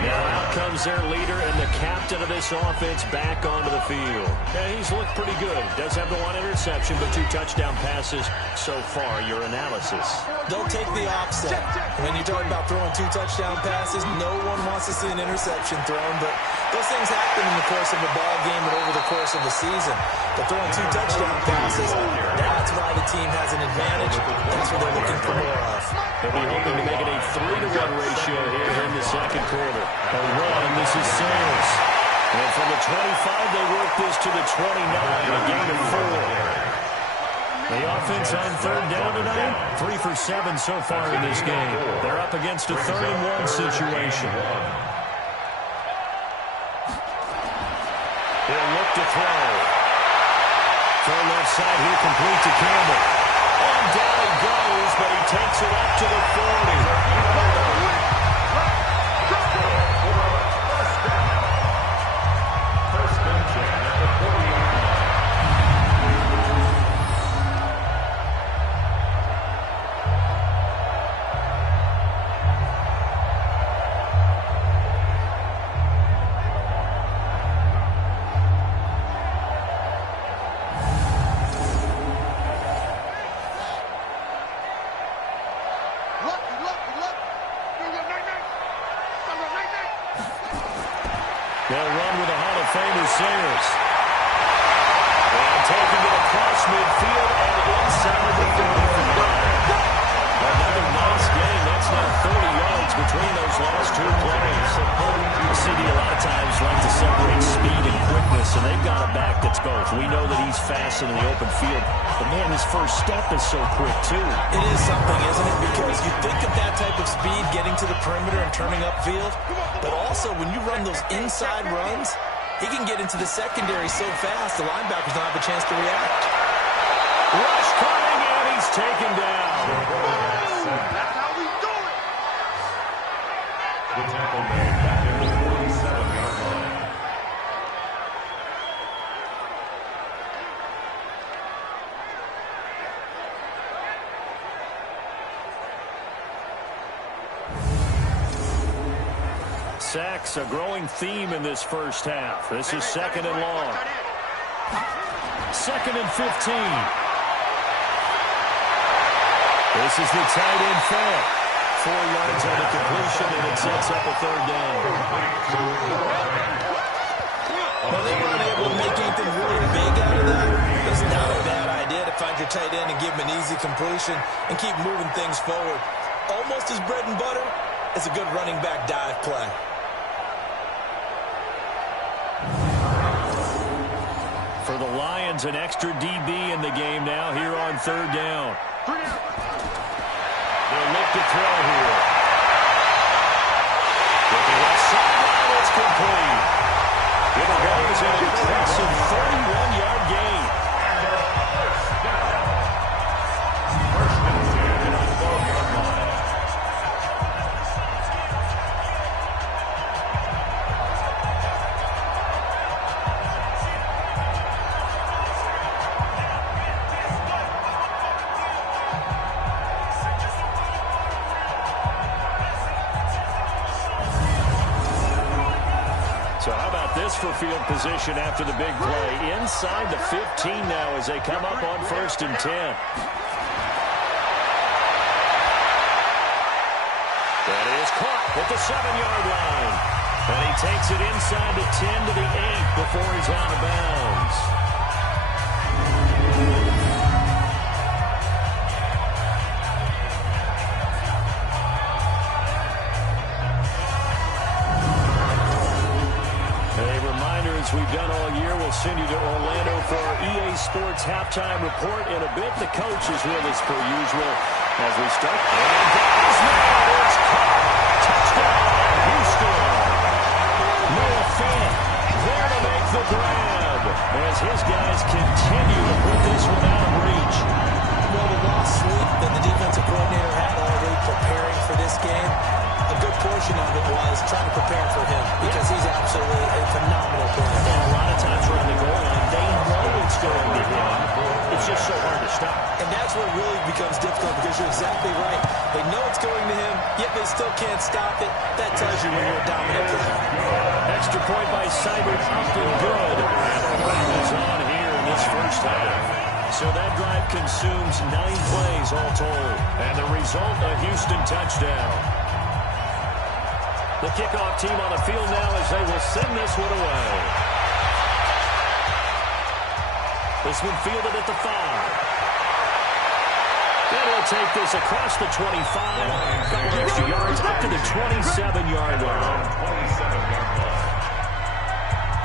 Now out comes their leader and the captain of this offense back onto the field. Yeah, he's looked pretty good. Does have the 1 interception, but 2 touchdown passes so far. Your analysis. Don't take the offset. When you're talking about throwing 2 touchdown passes, no one wants to see an interception thrown, but those things happen in the course of a ball game and over the course of the season. But throwing 2 touchdown passes, that's why the team has an advantage. That's what they're looking for more of. They'll be hoping to make it a 3-to-1 ratio here in the second quarter. A run, this is Sanders. And from the 25, they work this to the 29, a gain of 4. The offense on third down tonight, 3 for 7 so far in this game. They're up against a 3rd-and-1 situation. They'll look to throw. Throw left side here, complete to Campbell. And down he goes, but he takes it up to the 40. They'll run with a Hall of Famer, Sayers. And taking it across midfield and inside the 35. Another nice game. That's now 30 yards between those last 2 plays. The City a lot of times like to separate speed and quickness, and they've got a back that's both. We know that he's fast in the open field, but man, his first step is so quick too. It is something, isn't it? Because you think of that type of speed getting to the perimeter and turning upfield, but also when you run those inside runs, he can get into the secondary so fast the linebackers don't have a chance to react. Rush coming, and he's taken down. That's how we do it. The tackle made back in the 47-yard line. Sacks, a growing theme in this first half. This is 2nd and long. 2nd and 15. This is the tight end fair. 4 yards on the completion, and it sets up a 3rd down. Well, they weren't able to make anything really big out of that. It's not a bad idea to find your tight end and give him an easy completion and keep moving things forward. Almost as bread and butter as a good running back dive play. For the Lions, an extra DB in the game now here on 3rd down. They'll look to throw here. With the left sideline, it's complete. It goes an impressive 31-yard gain. First and 10 at the 12-yard line. So how about this for field position after the big play? Inside the 15 now as they come up on 1st and 10. That is caught at the 7-yard line. And he takes it inside the 10 to the 8 before he's out of bounds. As we've done all year, we'll send you to Orlando for our EA Sports halftime report. In a bit, the coach is with us per usual as we start. And that is now, it's caught. Touchdown, Houston. Noah Fant there to make the grab as his guys continue to put this one out of reach. Well, the lost sleep that the defensive coordinator had all week preparing for this game, a good portion of it was trying to prepare for him because he's absolutely a phenomenal player. And a lot of times around the goal line, they know it's going to him. It's just so hard to stop. And that's where it really becomes difficult because you're exactly right. They know it's going to him, yet they still can't stop it. That tells you when you're a dominant player. Extra point by Seibert, up and good. And the run is on here in this first half. So that drive consumes 9 plays all told. And the result, a Houston touchdown. The kickoff team on the field now as they will send this one away. This one fielded at the 5. And he'll take this across the 25. A couple extra yards up to the 27-yard line.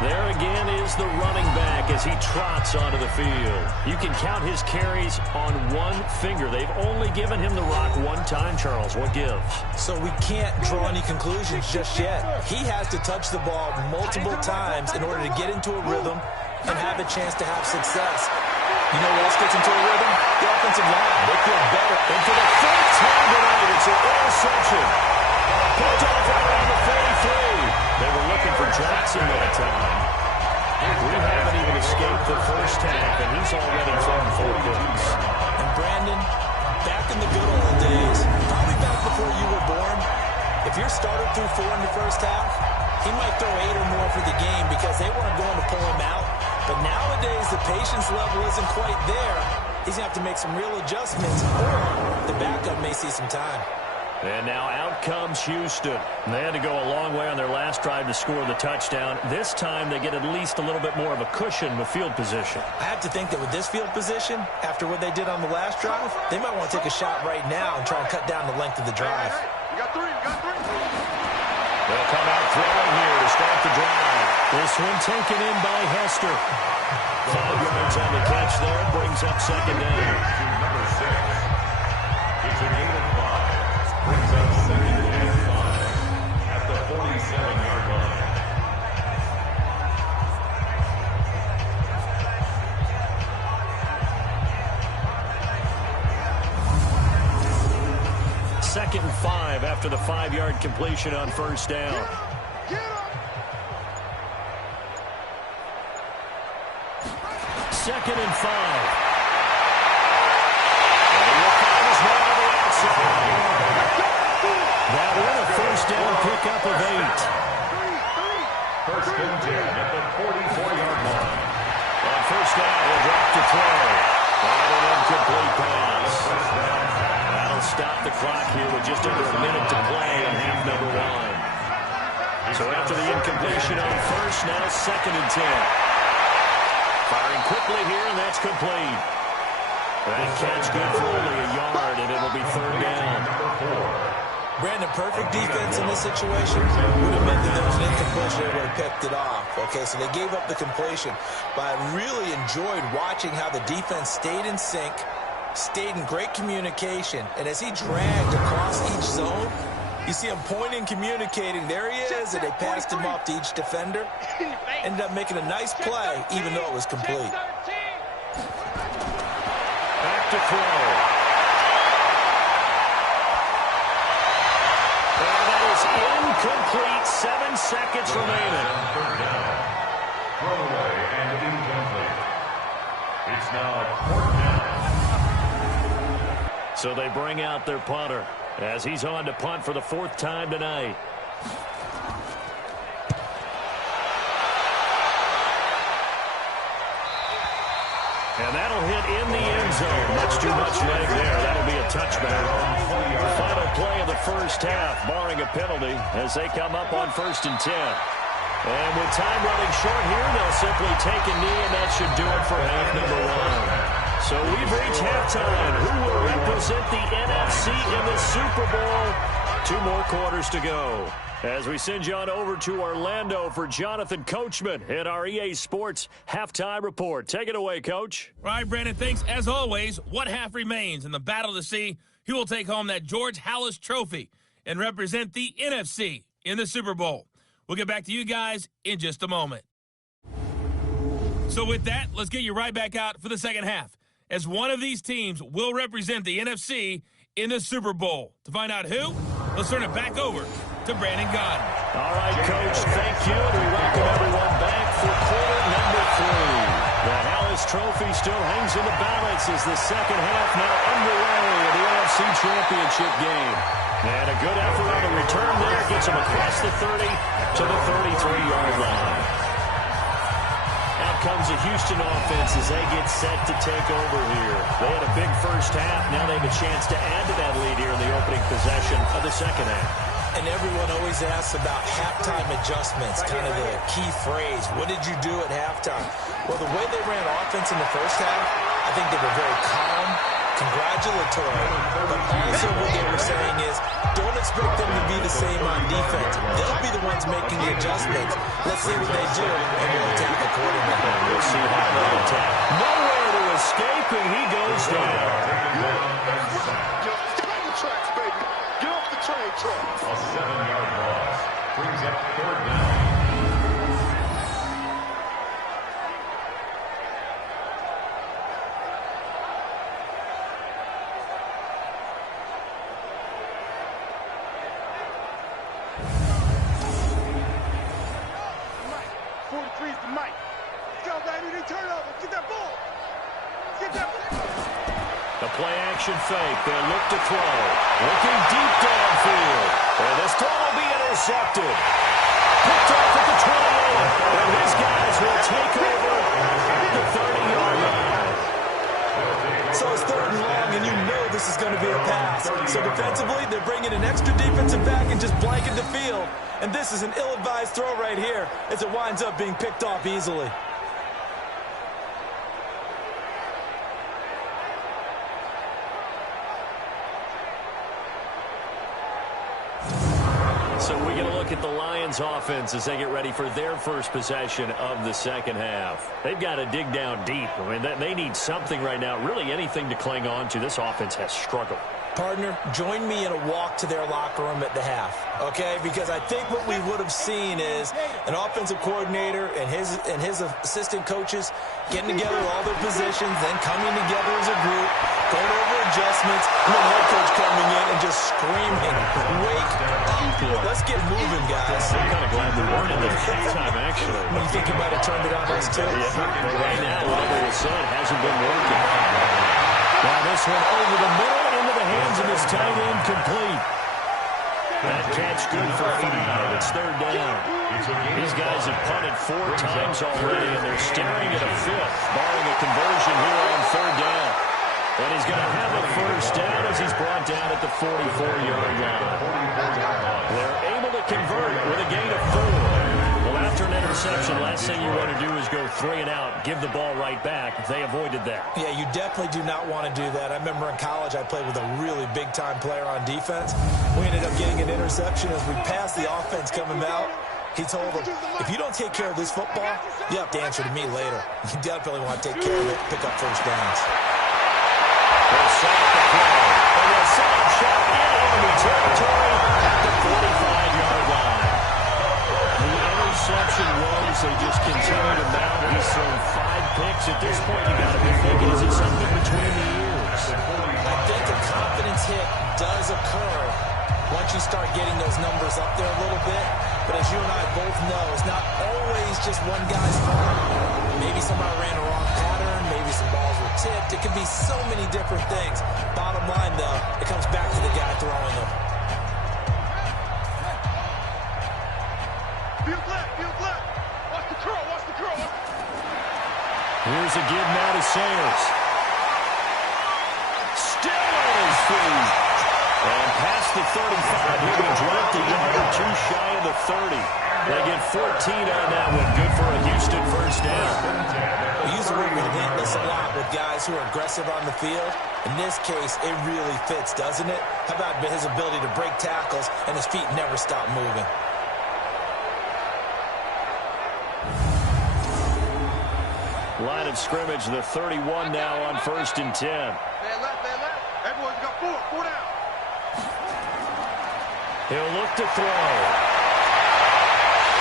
There again is the running back as he trots onto the field. You can count his carries on one finger. They've only given him the rock one time, Charles. What gives? So we can't draw any conclusions just yet. He has to touch the ball multiple times in order to get into a rhythm and have a chance to have success. You know what else gets into a rhythm? The offensive line. They feel better. And for the fourth time tonight, it's an interception. Picked off right around the 43. They were looking for Johnson that time. We haven't even escaped the first half, and he's already thrown 4 picks. And Brandon, back in the good old days, probably back before you were born, if your starter threw 4 in the first half, he might throw 8 or more for the game because they weren't going to pull him out. But nowadays, the patience level isn't quite there. He's going to have to make some real adjustments, or the backup may see some time. And now out comes Houston. They had to go a long way on their last drive to score the touchdown. This time they get at least a little bit more of a cushion with field position. I have to think that with this field position, after what they did on the last drive, they might want to take a shot right now and try and cut down the length of the drive. You got 3, you got 3. They'll come out throwing here to start the drive. This one taken in by Hester. 5 yards on the catch there. Brings up second down. Number 6. It's a gain of 5. Brings up second and 5 at the 47-yard line. Second and 5 after the 5-yard completion on first down. Second and 5. That one a first down pickup of 8. First and 10 at the 44-yard line. On first down, he'll drop to throw. And an incomplete pass. That'll stop the clock here with just under a minute to play in half number 1. So after the incompletion on first, now second and 10. Firing quickly here, and that's complete. That catch good for only a yard, and it'll be third down. Brandon, perfect defense in this situation would have meant that there was an incompletion. They would have picked it off. Okay, so they gave up the completion. But I really enjoyed watching how the defense stayed in sync, stayed in great communication, and as he dragged across each zone, you see him pointing, communicating. There he is, and they passed him off to each defender. Ended up making a nice play, even though it was complete. Back to throw. And that is incomplete. 7 seconds remaining. Third down. Throwaway and incomplete. It's now 4th down. So they bring out their punter as he's on to punt for the 4th time tonight. And that'll hit in the end zone. Much too much leg there. That'll be a touchback. Final play of the first half, barring a penalty, as they come up on 1st and 10. And with time running short here, they'll simply take a knee, and that should do it for half number 1. So we've reached halftime. Who will represent the NFC in the Super Bowl? 2 more quarters to go. As we send you on over to Orlando for Jonathan Coachman at our EA Sports Halftime Report. Take it away, Coach. All right, Brandon, thanks. As always, one half remains in the battle to see who will take home that George Halas Trophy and represent the NFC in the Super Bowl. We'll get back to you guys in just a moment. So with that, let's get you right back out for the second half, as one of these teams will represent the NFC in the Super Bowl. To find out who, let's turn it back over to Brandon Gaudin. All right, Coach, thank you, and we welcome everyone back for quarter number 3. The Halas Trophy still hangs in the balance as the second half now underway in the NFC Championship game. And a good effort on the return there gets them across the 30 to the 33-yard line. Out comes the Houston offense as they get set to take over here. They had a big first half. Now they have a chance to add to that lead here in the opening possession of the second half. And everyone always asks about halftime adjustments, kind of the key phrase. What did you do at halftime? Well, the way they ran offense in the first half, I think they were very calm, congratulatory. But also what they were saying is, don't expect them to be the same on defense. They'll be the ones making the adjustments. Let's see what they do, and we'll attack accordingly. We'll see how they attack. Nowhere to escape, and he goes down. Get off the train tracks, baby. Get off the train tracks. A 7-yard loss brings up 3rd down. The play-action fake. They'll look to throw. Looking deep downfield. And this throw will be intercepted. Picked off at the 28. And his guys will take over the 30-yard line. So it's 3rd and long, and you know this is going to be a pass. So defensively, they're bringing an extra defensive back and just blanket the field. And this is an ill-advised throw right here as it winds up being picked off easily. So we get a look at the Lions offense as they get ready for their first possession of the second half. They've got to dig down deep. I mean, they need something right now, really anything to cling on to. This offense has struggled. Partner, join me in a walk to their locker room at the half, okay? Because I think what we would have seen is an offensive coordinator and his assistant coaches getting together all their positions, then coming together as a group, going over adjustments, and then head coach coming in and just screaming, wake up, let's get moving, guys. I'm kind of glad we weren't in the halftime, actually. You think you might have turned it on us, too? Yeah, but right now, like I said, hasn't been working. Now this one over the middle into the hands of his tight end, complete. That catch good for 5. It's 3rd down. These guys have punted 4 times already, and they're staring at a 5th, barring a conversion here on 3rd down. And he's going to have a first down as he's brought down at the 44-yard line. They're able to convert with a gain of 4. Well, after an interception, last thing you want to do is go 3 and out, give the ball right back. They avoided that. Yeah, you definitely do not want to do that. I remember in college I played with a really big-time player on defense. We ended up getting an interception as we passed the offense coming out. He told him, if you don't take care of this football, you have to answer to me later. You definitely want to take care of it, pick up first downs. They'll set up the play. And they'll set up shot in enemy territory at the 45-yard line. The interception was they just continue to mount. He's thrown 5 picks. At this point, you got to be thinking, is it something between the ears? I think a confidence hit does occur once you start getting those numbers up there a little bit. But as you and I both know, it's not always just one guy's fault. Maybe somebody ran a wrong pattern. Maybe some balls were tipped. It can be so many different things. Bottom line, though, it comes back to the guy throwing them. Field left. Watch the curl. Here's a give now to Sayers. Still on his feet. And past the 35, he will drop the yard or 2 shy of the 30. They get 14 on that one. Good for a Houston first down. We use the word relentless a lot with guys who are aggressive on the field. In this case, it really fits, doesn't it? How about his ability to break tackles and his feet never stop moving? Line of scrimmage, the 31 now on 1st and 10. Man left. Everyone's got 4 down. He'll look to throw.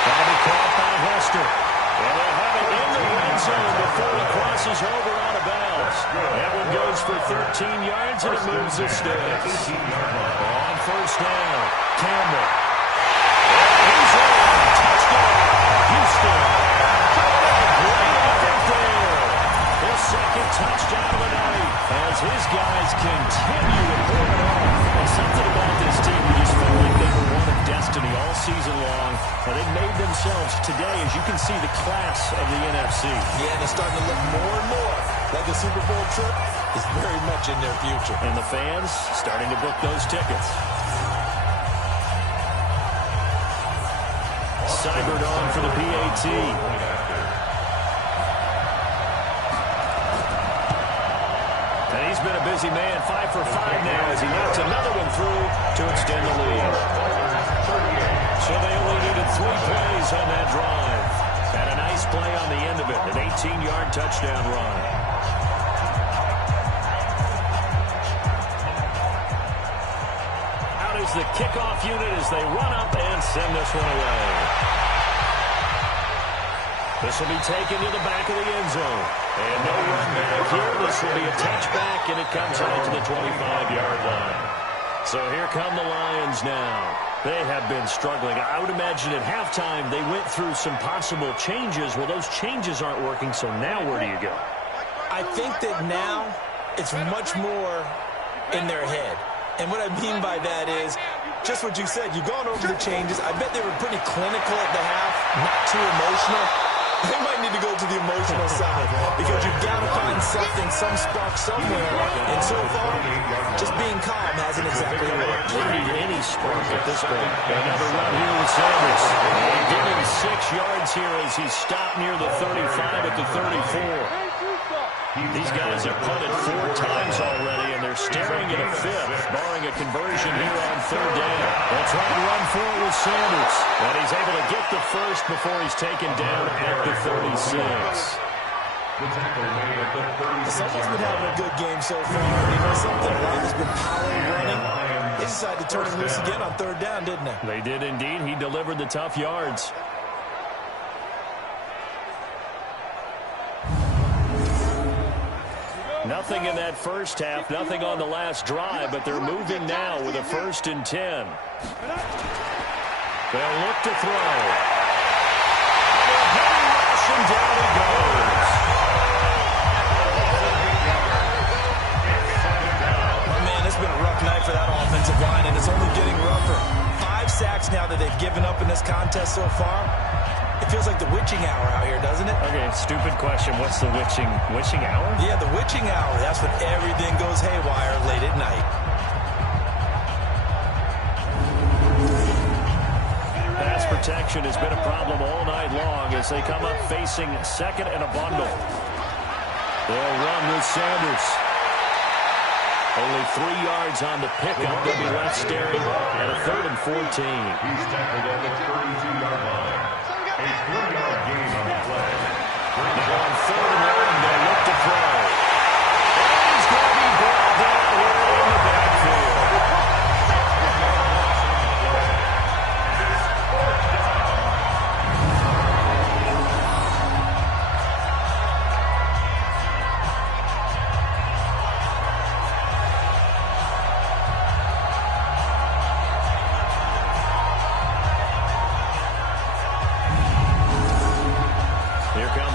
That'll be caught by Hester. And they'll have it in the red zone before he crosses over out of bounds. That one goes for 13 yards, and it moves the sticks. On 1st down, Campbell. And he's in. Touchdown, Houston. Great effort there. His 2nd touchdown of the night as his guys continue to pull it off. And something about this team, we just felt like they were one of destiny all season long. And they've made themselves today, as you can see, the class of the NFC. Yeah, they're starting to look more and more like a Super Bowl trip is very much in their future. And the fans starting to book those tickets. Seibert on for the PAT. And he's been a busy man. 5 for 5 now as he knocks another one through to extend the lead. So they only needed 3 plays on that drive. And a nice play on the end of it, an 18-yard touchdown run. Out is the kickoff unit as they run up and send this one away. This will be taken to the back of the end zone. And no run back here. This will be a touchback, and it comes out to the 25-yard line. So here come the Lions now. They have been struggling. I would imagine at halftime they went through some possible changes. Well, those changes aren't working, so now where do you go? I think that now it's much more in their head. And what I mean by that is just what you said. You've gone over the changes. I bet they were pretty clinical at the half, not too emotional. They might need to go to the emotional side because you've got to find something, some spark somewhere. And so far, just being calm hasn't exactly worked. They need any spark at this point. Another run here with Sanders. They give him 6 yards here as he stopped near the 35 at the 34. These guys have punted 4 times already, and they're staring at a 5th, barring a conversion here on 3rd down. They'll try to run for it with Sanders, and he's able to get the first before he's taken down at the 36. Someone's been having a good game so far. You know something? A lot has been power running. They decided to turn him loose again on 3rd down, didn't they? They did indeed. He delivered the tough yards. Nothing in that first half, nothing on the last drive, but they're moving now with a 1st and 10. They'll look to throw. Heavy rush, and down he goes. Oh, man, it's been a rough night for that offensive line, and it's only getting rougher. 5 sacks now that they've given up in this contest so far. It feels like the witching hour out here, doesn't it? Okay, stupid question. What's the witching hour? Yeah, the witching hour. That's when everything goes haywire late at night. Pass protection has been a problem all night long as they come up facing 2nd and a bundle. They'll run with Sanders. Only 3 yards on the pickup. They'll be left staring at a 3rd and 14. He's tackled at the 32-yard line. A 3-yard gain on the play. On 3rd and 1, they look to throw. And he's going to be brought down here in the backfield.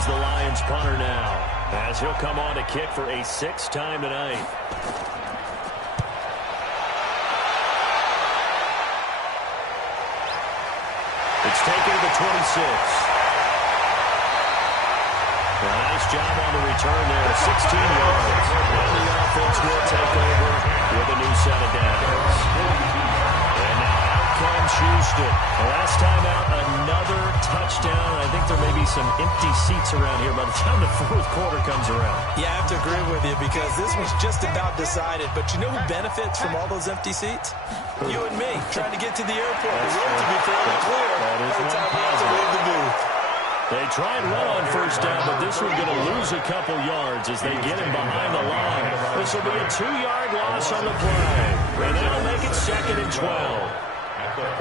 The Lions punter now as he'll come on to kick for a 6th time tonight. It's taken to the 26. A nice job on the return there, 16 yards. And the offense will take over with a new set of downs. And now out comes Houston. The last time out, another touchdown. I think there may be some empty seats around here by the time the 4th quarter comes around. Yeah, I have to agree with you because this one's just about decided. But you know who benefits from all those empty seats? You and me, trying to get to the airport. The road to be fairly clear. That is by the one time we have to positive. leave the booth. They try and run on 1st down, but this one's going to lose a couple yards as they get him behind the line. This will be a 2-yard loss on the play. And that'll make it 2nd and 12.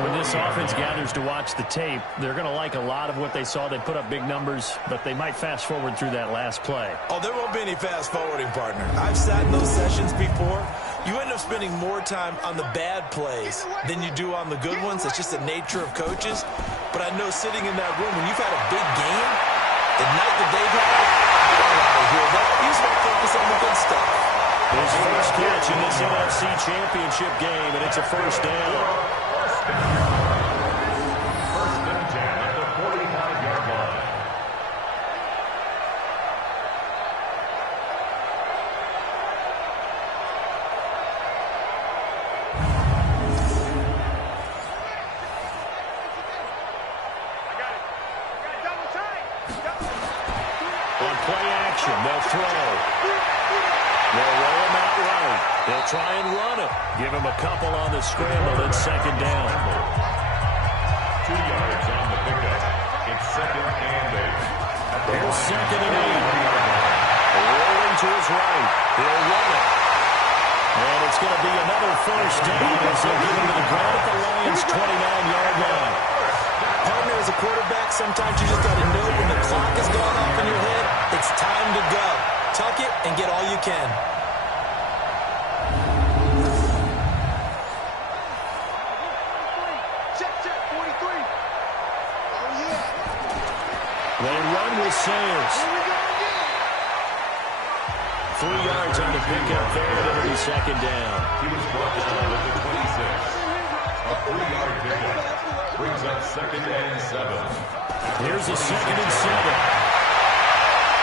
When this offense gathers to watch the tape, they're going to like a lot of what they saw. They put up big numbers, but they might fast forward through that last play. Oh, there won't be any fast forwarding, partner. I've sat in those sessions before. You end up spending more time on the bad plays than you do on the good ones. It's just the nature of coaches. But I know sitting in that room, when you've had a big game, the night that they've had, you don't want to hear that. You just want to focus on the good stuff. His first catch in this NFC Championship game, and it's a 1st down. 1st and 10 at the 45-yard line. On play action, they'll throw. They'll roll him out right. They'll try and run him. Give him a couple on the scramble and second down. 2 yards on the pickup. It's second and 8. Here's second and 8. Rolling to his right. He'll run it. And it's going to be another first down as they'll give him to the ground at the Lions' 29-yard line. Partner, as a quarterback, sometimes you just got to know when the clock has gone off in your head, it's time to go. Tuck it and get all you can. Check, 43. Oh, yeah. They run with Sayers. Here we go again. 3 yards on the pickup there, and it'll be second down. He was brought down at the 26. A 3-yard pickup brings up second and 7. Here's a second and 7.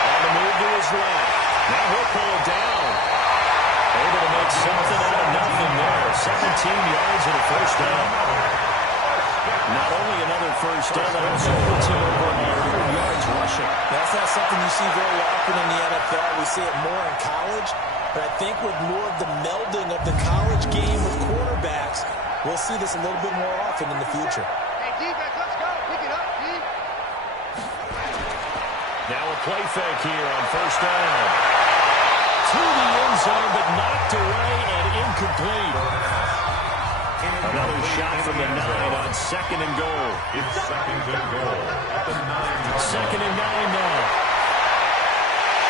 On the move to his left. Now he'll pull it down. Able to make something out of nothing there. 17 yards and a first down. Not only another first down, but also puts him over 100 yards rushing. That's not something you see very often in the NFL. We see it more in college. But I think with more of the melding of the college game with quarterbacks, we'll see this a little bit more often in the future. Hey, defense, let's go. Pick it up, D. Now a play fake here on first down. To the end zone, but knocked away and incomplete. Another shot from the 9 on second and goal. It's second and goal at the 9-yard line. Second and 9 now.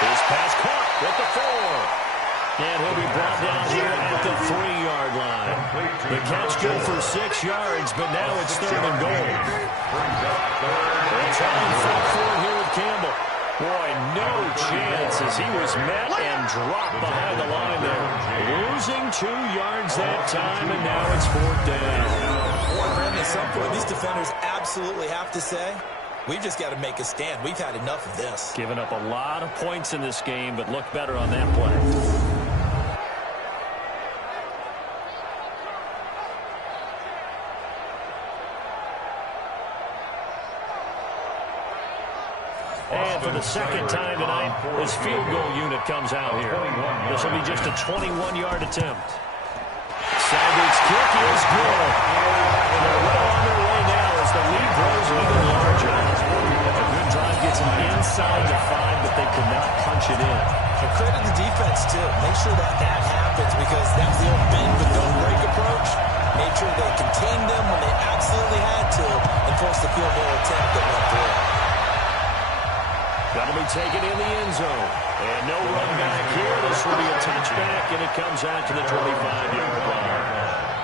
His pass caught at the 4. And he'll be brought down here at the 3-yard line. The catch good for 6 yards, but now it's third and goal. They'll try and fight for it here with Campbell. Boy, no chance as he was met and dropped behind the line there. Losing 2 yards that time, and now it's fourth down. And at some point, these defenders absolutely have to say, we've just got to make a stand. We've had enough of this. Giving up a lot of points in this game, but look better on that play. And for the second time tonight, his field goal unit comes out here. This will be just a 21-yard attempt. Sanders' kick is good. And they're well on their way now as the lead grows even larger. A good drive gets them inside the 5, but they could not punch it in. And credit the defense, too. Make sure that happens because that's the old bend but don't break approach. Made sure they contained them when they absolutely had to and forced the field goal attempt that went through. That'll be taken in the end zone. And no run back here. This will be a touchback, and it comes out to the 25-yard line.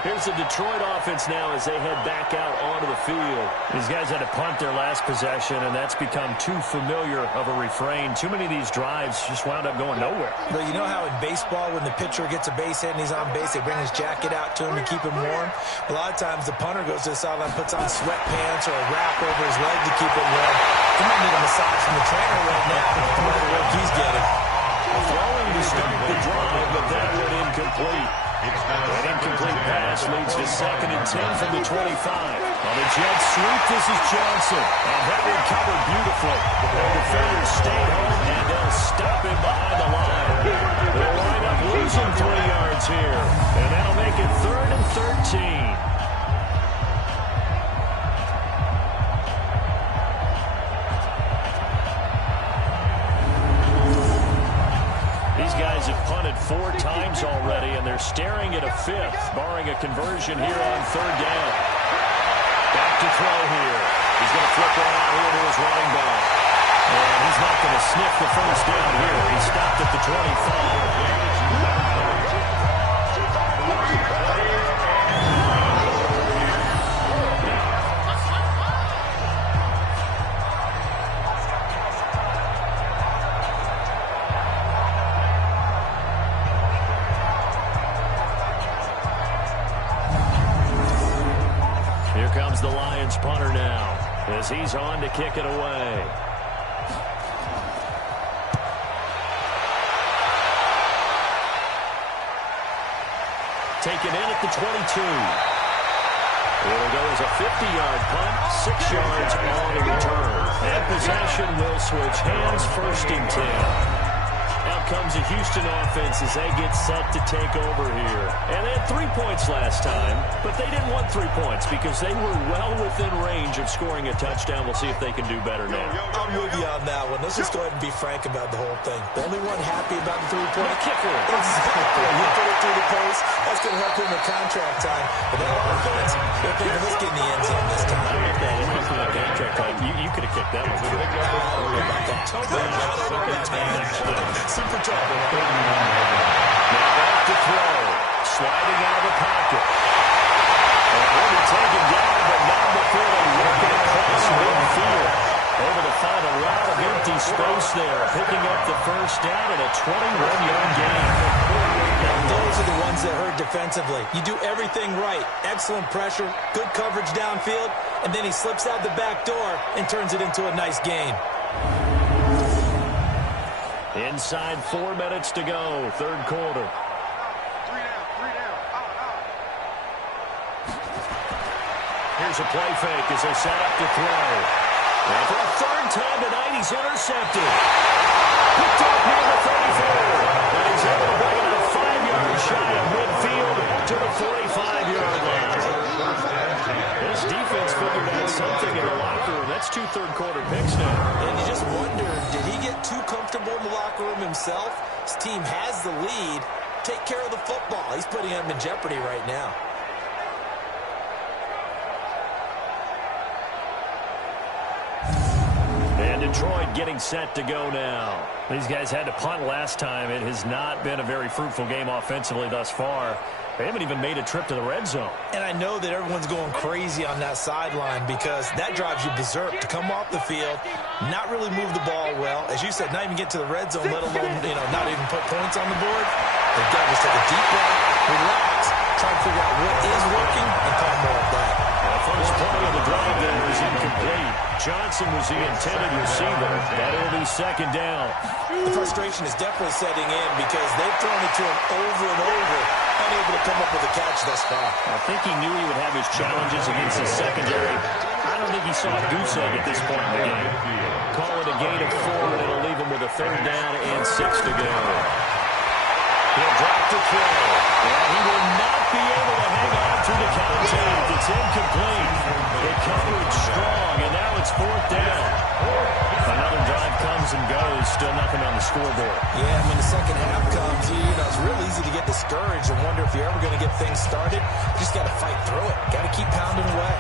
Here's the Detroit offense now as they head back out onto the field. These guys had to punt their last possession, and that's become too familiar of a refrain. Too many of these drives just wound up going nowhere. But you know how in baseball, when the pitcher gets a base hit and he's on base, they bring his jacket out to him to keep him warm? A lot of times the punter goes to the sideline, puts on sweatpants or a wrap over his leg to keep it warm. He might need a massage from the trainer right now from all the work he's getting. Throwing to start the drive, but that went incomplete. An incomplete pass leads to second and 10 from the 25. On the jet sweep, this is Johnson. And that recovered beautifully. The defenders stayed home, and they'll stop him behind the line. They'll wind up losing 3 yards here. And that'll make it third and 13. These guys have punted 4 times already, and they're staring at a 5th, barring a conversion here on third down. Back to throw here. He's going to flip one out here to his running back. And he's not going to sniff the first down here. He stopped at the 25. The Lions punter now as he's on to kick it away. Taken in at the 22. It'll go as a 50-yard punt, 6 yards on the return. And possession will switch hands, first and 10. Now comes the Houston offense as they get set to take over here. And they had 3 points last time, but they didn't want 3 points because they were well within range of scoring a touchdown. We'll see if they can do better now. I'm with you on that one. Let's just go ahead and be frank about the whole thing. The only one happy about the three-point kicker. Exactly. You put it through the post. That's going to help him with contract time. But that offense, they're thinking, let's get in the end zone this time. Contract time. You could have kicked that one. Super trouble. Now back to throw. Sliding out of the pocket. And will be taken down, but not before they work it across midfield. Able to find a lot of empty space there. Picking up the first down and a 21-yard gain. Now, those are the ones that hurt defensively. You do everything right. Excellent pressure, good coverage downfield, and then he slips out the back door and turns it into a nice gain. Inside 4 minutes to go, third quarter. 3 down. Here's a play fake as they set up to throw. And for a third time tonight, he's intercepted. Picked up near the 34. And he's able to bring it up 5 yards shy of midfield to the 45-yard line. This defense figured out something in the locker room. That's 2 third-quarter picks now. And you just wonder, did he get too comfortable in the locker room himself? His team has the lead. Take care of the football. He's putting them in jeopardy right now. And Detroit getting set to go now. These guys had to punt last time. It has not been a very fruitful game offensively thus far. They haven't even made a trip to the red zone. And I know that everyone's going crazy on that sideline because that drives you berserk to come off the field, not really move the ball well. As you said, not even get to the red zone, let alone, not even put points on the board. They've got to just take a deep breath, relax, try to figure out what is working, and call more of that. First play of the drive there is incomplete. Johnson was the intended receiver. That'll be second down. The frustration is definitely setting in because they've thrown it to him over and over, unable to come up with a catch thus far. I think he knew he would have his challenges against his secondary. I don't think he saw a goose egg at this point in the game. Call it a gain of 4, and it'll leave him with a third down and 6 to go. He'll drop to throw, and he will not be able to hang on through the contact. It's incomplete. The coverage strong, and now it's 4th down. Another drive comes and goes. Still nothing on the scoreboard. Yeah, when the second half comes, it's real easy to get discouraged and wonder if you're ever going to get things started. You just got to fight through it. Got to keep pounding away.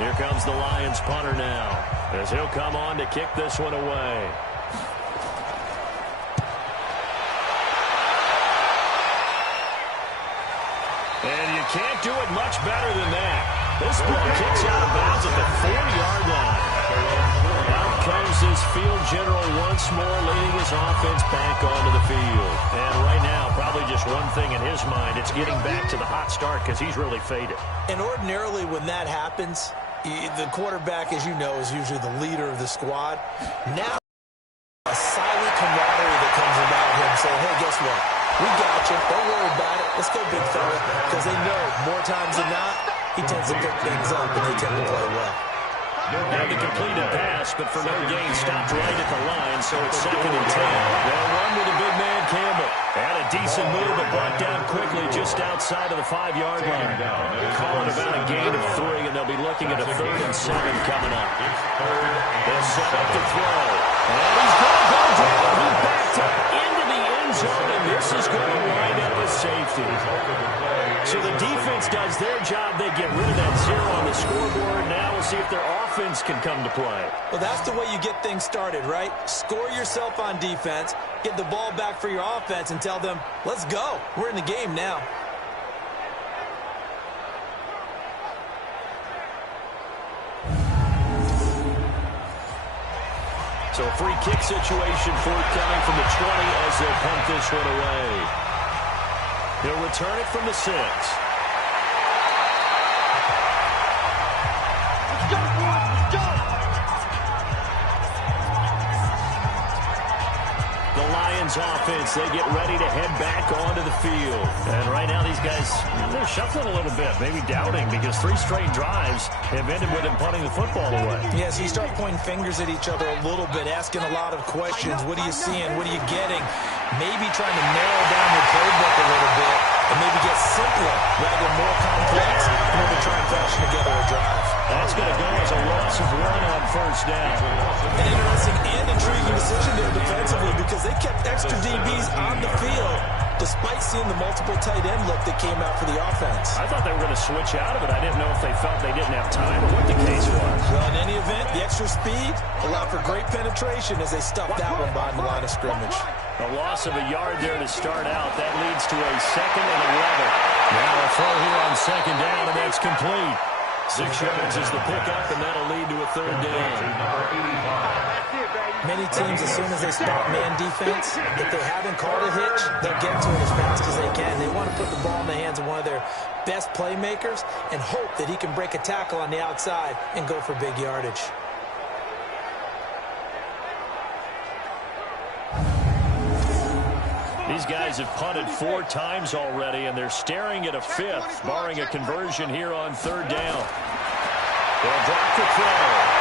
Here comes the Lions punter now, as he'll come on to kick this one away. And you can't do it much better than that. This ball kicks out of bounds at the 40-yard line. Out comes this field general once more, leading his offense back onto the field. And right now, probably just one thing in his mind. It's getting back to the hot start because he's really faded. And ordinarily when that happens, the quarterback, as you know, is usually the leader of the squad. Now, a silent camaraderie that comes about him saying, hey, guess what? We got you. Don't worry about it. Let's go, big fella. Because they know more times than not, he tends to pick things up and they tend to play well. And the completed pass, but for no gain, stopped right at the line, so it's 2nd and 10. They'll run with a big man, Campbell. And a decent move, but brought down quickly just outside of the 5-yard line. Calling about a gain of 3, and they'll be looking at a 3rd and 7 coming up. They'll set up to throw. And he's going to go down. He backed up into the end zone, and this is going to wind up a safety. So the defense does their job. They get rid of that 0 on the scoreboard. Now we'll see if their offense can come to play. Well, that's the way you get things started, right? Score yourself on defense, get the ball back for your offense, and tell them, let's go. We're in the game now. So a free kick situation forthcoming from the 20 as they'll punt this one away. He'll return it from the 6. Lions offense. They get ready to head back onto the field. And right now these guys, they're shuffling a little bit, maybe doubting, because 3 straight drives have ended with them punting the football away. Yeah, so you start pointing fingers at each other a little bit, asking a lot of questions. What are you seeing? What are you getting? Maybe trying to narrow down your playbook a little bit and maybe get simpler rather than more complex in order to try and fashion together a drive. That's going to go as a loss of 1 on first down. An interesting and intriguing decision there defensively because they kept extra DBs on the field despite seeing the multiple tight end look that came out for the offense. I thought they were going to switch out of it. I didn't know if they felt they didn't have time or what the case was. Well, in any event, the extra speed allowed for great penetration as they stuffed that one behind the line of scrimmage. A loss of a yard there to start out. That leads to a 2nd and 11. Now a throw here on 2nd down, and that's complete. 6 yards is the pickup, and that'll lead to a 3rd down. Many teams, as soon as they start man defense, if they haven't called a hitch, they'll get to it as fast as they can. They want to put the ball in the hands of one of their best playmakers and hope that he can break a tackle on the outside and go for big yardage. These guys have punted 4 times already, and they're staring at a 5th, barring a conversion here on 3rd down. They'll drop the throw.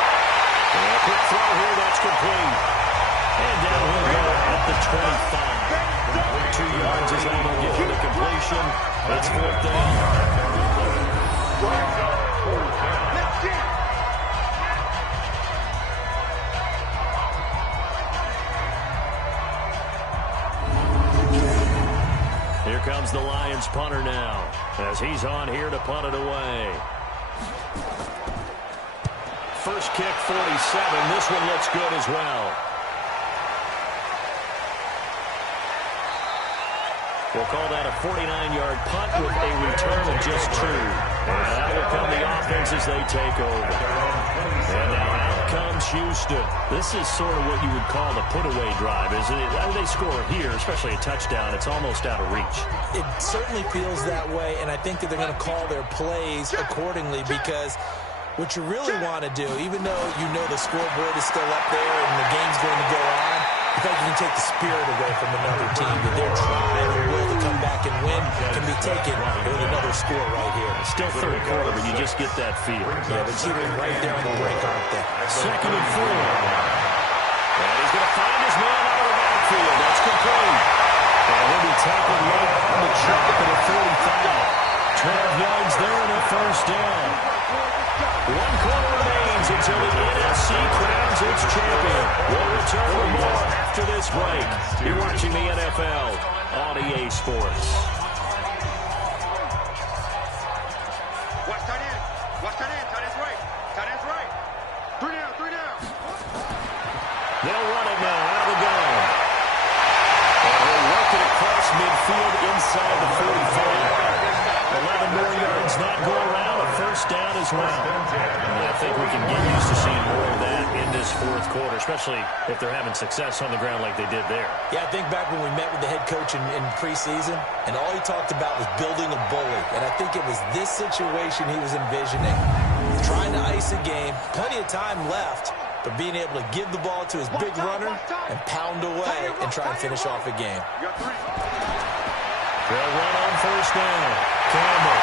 And a quick throw here, that's complete. And down he'll go at the 25. 2 yards is all they'll get for the completion. It's 4th down. Here comes the Lions punter now, as he's on here to punt it away. First kick, 47. This one looks good as well. We'll call that a 49-yard punt with a return of just 2. And out will come the offense as they take over. And now out comes Houston. This is sort of what you would call the put-away drive, isn't it? They score here, especially a touchdown. It's almost out of reach. It certainly feels that way, and I think that they're going to call their plays accordingly because what you really want to do, even though you know the scoreboard is still up there and the game's going to go on, I think you can take the spirit away from another team. That their drive and will to come back and win can be taken with another score right here. Still 3rd quarter, but you just get that feel. Yeah, they're teetering right there on the break, aren't they? 2nd and 4. And he's going to find his man out of the backfield. That's complete. And he'll be tackled right on the chop at a 45. 12 yards there and a first down. 1 quarter remains until the NFC crowns its champion. We'll return with more after this break. You're watching the NFL on EA Sports. Watch tight end. Watch tight end. Tight end's right. Tight end's right. 3 down. 3 down. They'll run it now out of the gun. And they'll work it across midfield inside the 45. 11 more yards not go around. A first down as well. And I think we can get used to seeing more of that in this 4th quarter, especially if they're having success on the ground like they did there. Yeah, I think back when we met with the head coach in preseason, and all he talked about was building a bully. And I think it was this situation he was envisioning. Trying to ice a game, plenty of time left, but being able to give the ball to his big runner and pound away and try and finish off a game. They'll run on first down. Campbell.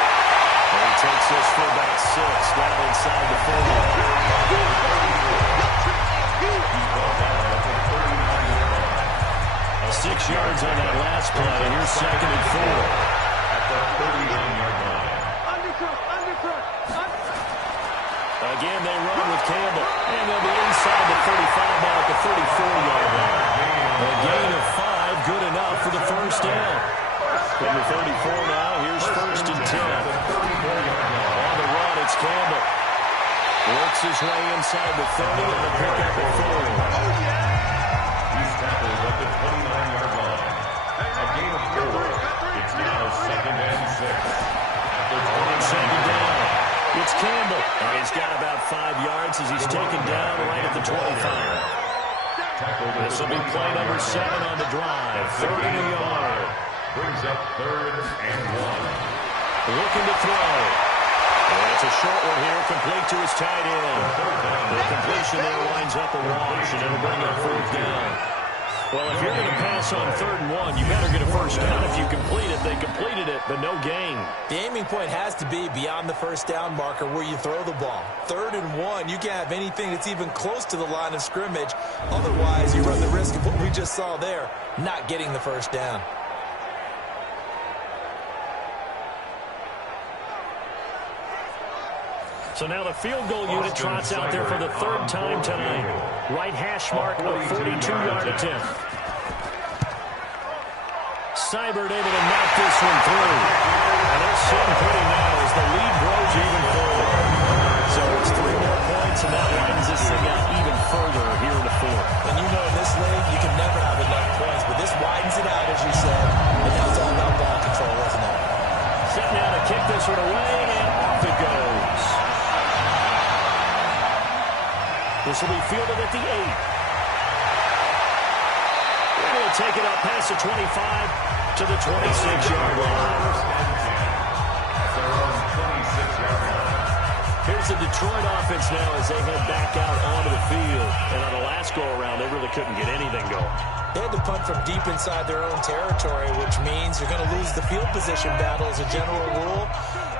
And he takes this for about 6 down inside the 40. 6 yards on that last play, and here's 2nd and 4. At the 39-yard line. Again, they run with Campbell, and they'll be inside the 35 now at the 34-yard line. A gain of 5, good enough for the first down. Number 34 now, here's 1st and 10. On the run, it's Campbell. Works his way inside the 30 and the pick up at 4. He's tackled at the 29-yard line. A gain of 4. It's now 2nd and 6. At the 2nd down. It's Campbell. And he's got about 5 yards as he's taken down right at the 25. This will be play number 7 on the drive. 30 yard. Brings up 3rd and 1. Looking to throw. And it's a short one here, complete to his tight end. The completion there winds up a wash, and it'll bring up 4th down. Well, if you're going to pass on 3rd and 1, you better get a first down. If you complete it, they completed it, but no gain. The aiming point has to be beyond the first down marker where you throw the ball. 3rd and 1, you can't have anything that's even close to the line of scrimmage. Otherwise, you run the risk of what we just saw there, not getting the first down. So now the field goal unit trots out there for the 3rd time tonight. Right hash mark of 42-yard attempt. Seibert able to knock this one through. And it's sitting pretty now as the lead grows even further. So it's 3 more points, and that widens this thing out even further here in the 4th. And you know in this league, you can never have enough points, but this widens it out, as you said. And now it's all about ball control, isn't it? Set now to kick this one away, and off it goes. This will be fielded at the 8. They're going to take it up past the 25 to the 26-yard line. Here's the Detroit offense now as they head back out onto the field. And on the last go-around, they really couldn't get anything going. They had to punt from deep inside their own territory, which means you're going to lose the field position battle as a general rule.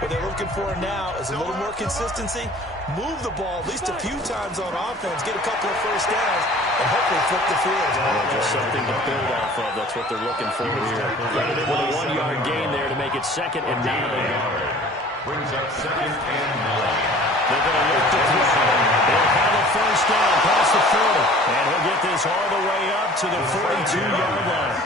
What they're looking for now is a little more consistency, move the ball at least a few times on offense, get a couple of first downs, and hopefully flip the field. Just something to build off of. That's what they're looking for here. Got it in with a 1-yard gain there to make it 2nd and 9. Brings up 2nd and 9. They're going to look to throw. They'll have a first down past the 40. And he'll get this all the way up to the 42-yard line.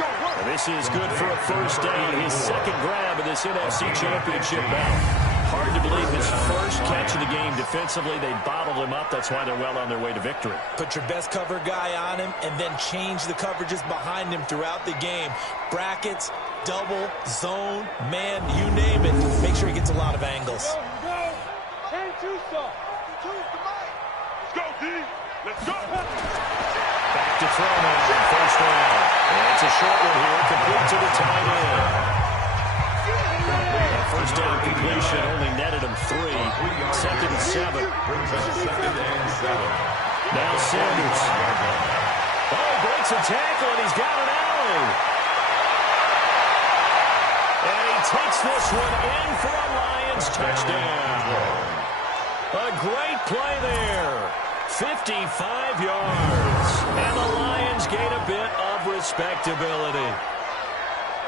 And this is good for a first down. His 2nd grab of this NFC Championship bout. Hard to believe his first catch of the game defensively. They bottled him up. That's why they're well on their way to victory. Put your best cover guy on him and then change the coverages behind him throughout the game. Brackets, double, zone, man, you name it. Make sure he gets a lot of angles. Let's go, D. Let's go. Back to throw now. First down. And it's a short one here. Complete to the tight end. That first down completion only netted him 3. 2nd and 7. Now Sanders. Oh, breaks a tackle, and he's got an alley. And he takes this one in for a Lions touchdown. A great play there. 55 yards. And the Lions gain a bit of respectability.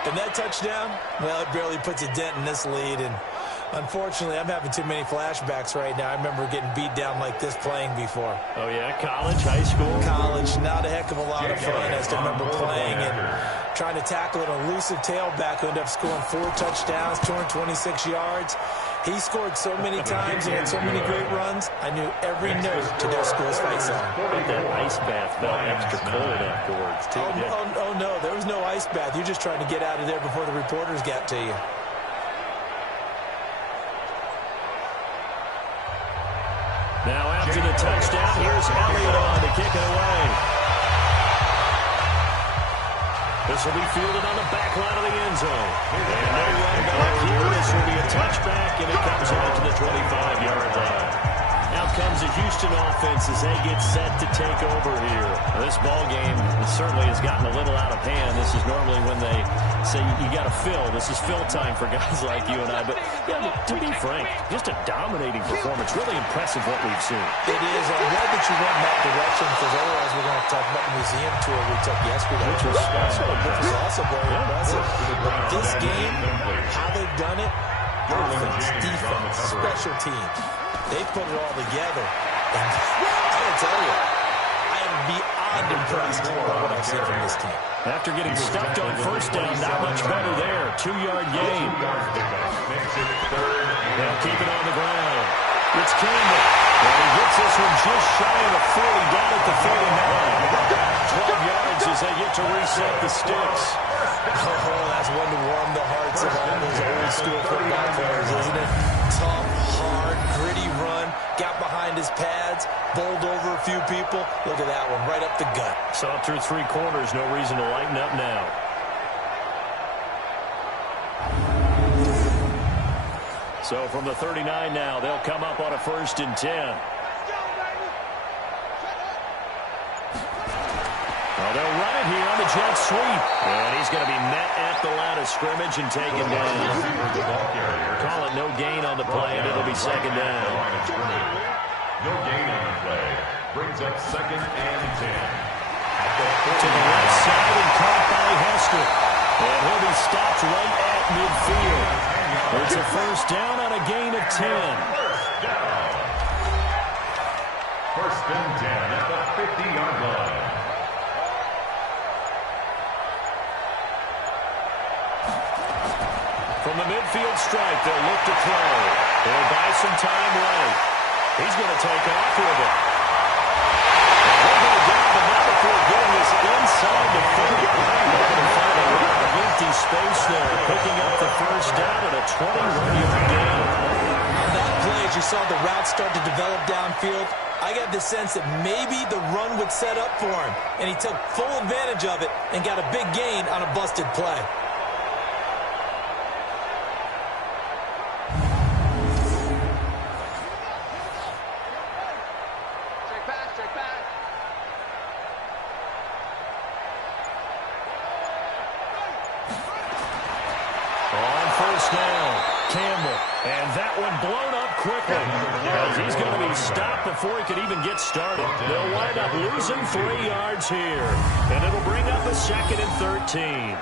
And that touchdown, well, it barely puts a dent in this lead. And unfortunately, I'm having too many flashbacks right now. I remember getting beat down like this playing before. Oh, yeah? College, high school? College, not a heck of a lot of fun. I still remember playing and trying to tackle an elusive tailback who ended up scoring 4 touchdowns, 226 yards. He scored so many times and had so many great runs, I knew every note to their school's fight song. But that ice bath felt extra cold afterwards, too. Oh, no, there was no ice bath. You're just trying to get out of there before the reporters got to you. Now after the touchdown, here's Elliott on to kick it away. This will be fielded on the back line of the end zone. And no run back here. This will be a touchback, and it comes out to the 25-yard line. Out comes the Houston offense as they get set to take over here. This ball game certainly has gotten a little out of hand. This is normally when they say you got to fill. This is fill time for guys like you and I. But yeah, to be frank, just a dominating performance. Really impressive what we've seen. It is. I'm glad that you went in that direction because otherwise we're going to talk about the museum tour we took yesterday, which was also very impressive. But this game, how they've done it, offense, defense, special teams. They put it all together. And I will tell you, I am beyond impressed with what I've seen from this team. After getting stuffed on first down, not much better there. 2-yard gain. They'll keep it on the ground. It's Campbell. And he gets this one just shy of the 40, down at the 39. 12 yards as they get to reset the sticks. Oh, that's one to warm the hearts of all those old school football players, isn't it? Tough, hard, gritty run, got behind his pads, bowled over a few people. Look at that one, right up the gut. Saw through 3 quarters, no reason to lighten up now. So from the 39 now, they'll come up on a 1st and 10. Well, they'll run it here on the jet sweep. And he's going to be met at the line of scrimmage and taken down. Call it no gain on the play, and it'll be second down. No gain on the play. Brings up second and 10. To the left side and caught by Hester. And he'll be stopped right at midfield. It's a first down on a gain of 10. First and 10 at the 50-yard line. From the midfield stripe, they'll look to throw. They'll buy some time right. He's going to take off with it. And they're going to get the number for getting this inside the 30. They're going to find a lot of empty space there, picking up the first down at a 21-yard gain. On that play, as you saw the route start to develop downfield, I got the sense that maybe the run would set up for him, and he took full advantage of it and got a big gain on a busted play. On first down, Campbell. And that one blown up quickly as he's going to be stopped before he could even get started. They'll wind up losing 3 yards here. And it'll bring up a second and 13.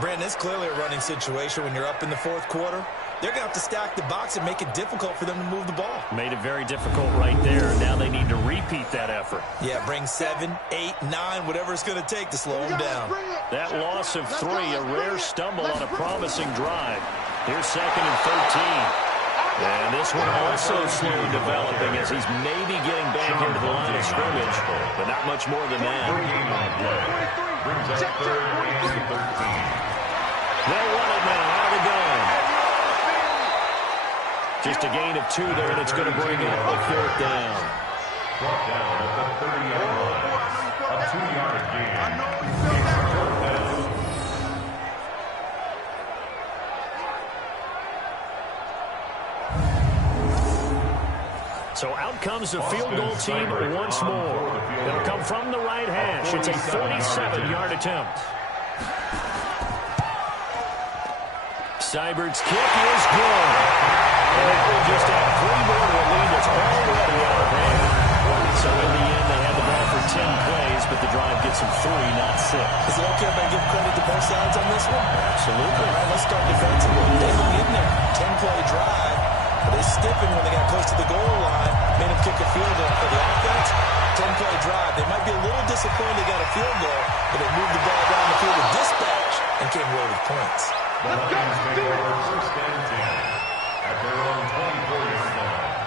Brandon, it's clearly a running situation when you're up in the fourth quarter. They're going to have to stack the box and make it difficult for them to move the ball. Made it very difficult right there. Now they need to repeat that effort. Yeah, bring 7, 8, 9, whatever it's going to take to slow them down. That loss of 3, a rare stumble on a promising drive. Here's second and 13. And this one also slowly developing as he's maybe getting back into the line of scrimmage, but not much more than that. Brings up third and 13. They'll run it now out of the gun. Just a gain of 2 there, and it's going to bring up a fourth down. Brought down at the 30-yard line. A 2-yard gain. Fourth down. So out comes the field goal team once more. It'll come from the right hash. It's a 47-yard attempt. Seibert's kick is good. And they just have 3 more to a lead that's already out of hand. So in the end, they had the ball for 10 plays, but the drive gets them 3, not 6. Is it okay if I give credit to both sides on this one? Absolutely. All right, let's start defensively. They hung in there. 10-play drive. But they stiffened when they got close to the goal line. Made them kick a field goal for the offense. 10-play drive. They might be a little disappointed they got a field goal, but they moved the ball down the field with dispatch and came away with points. The Lions take over first and 10 at their own 24-yard line.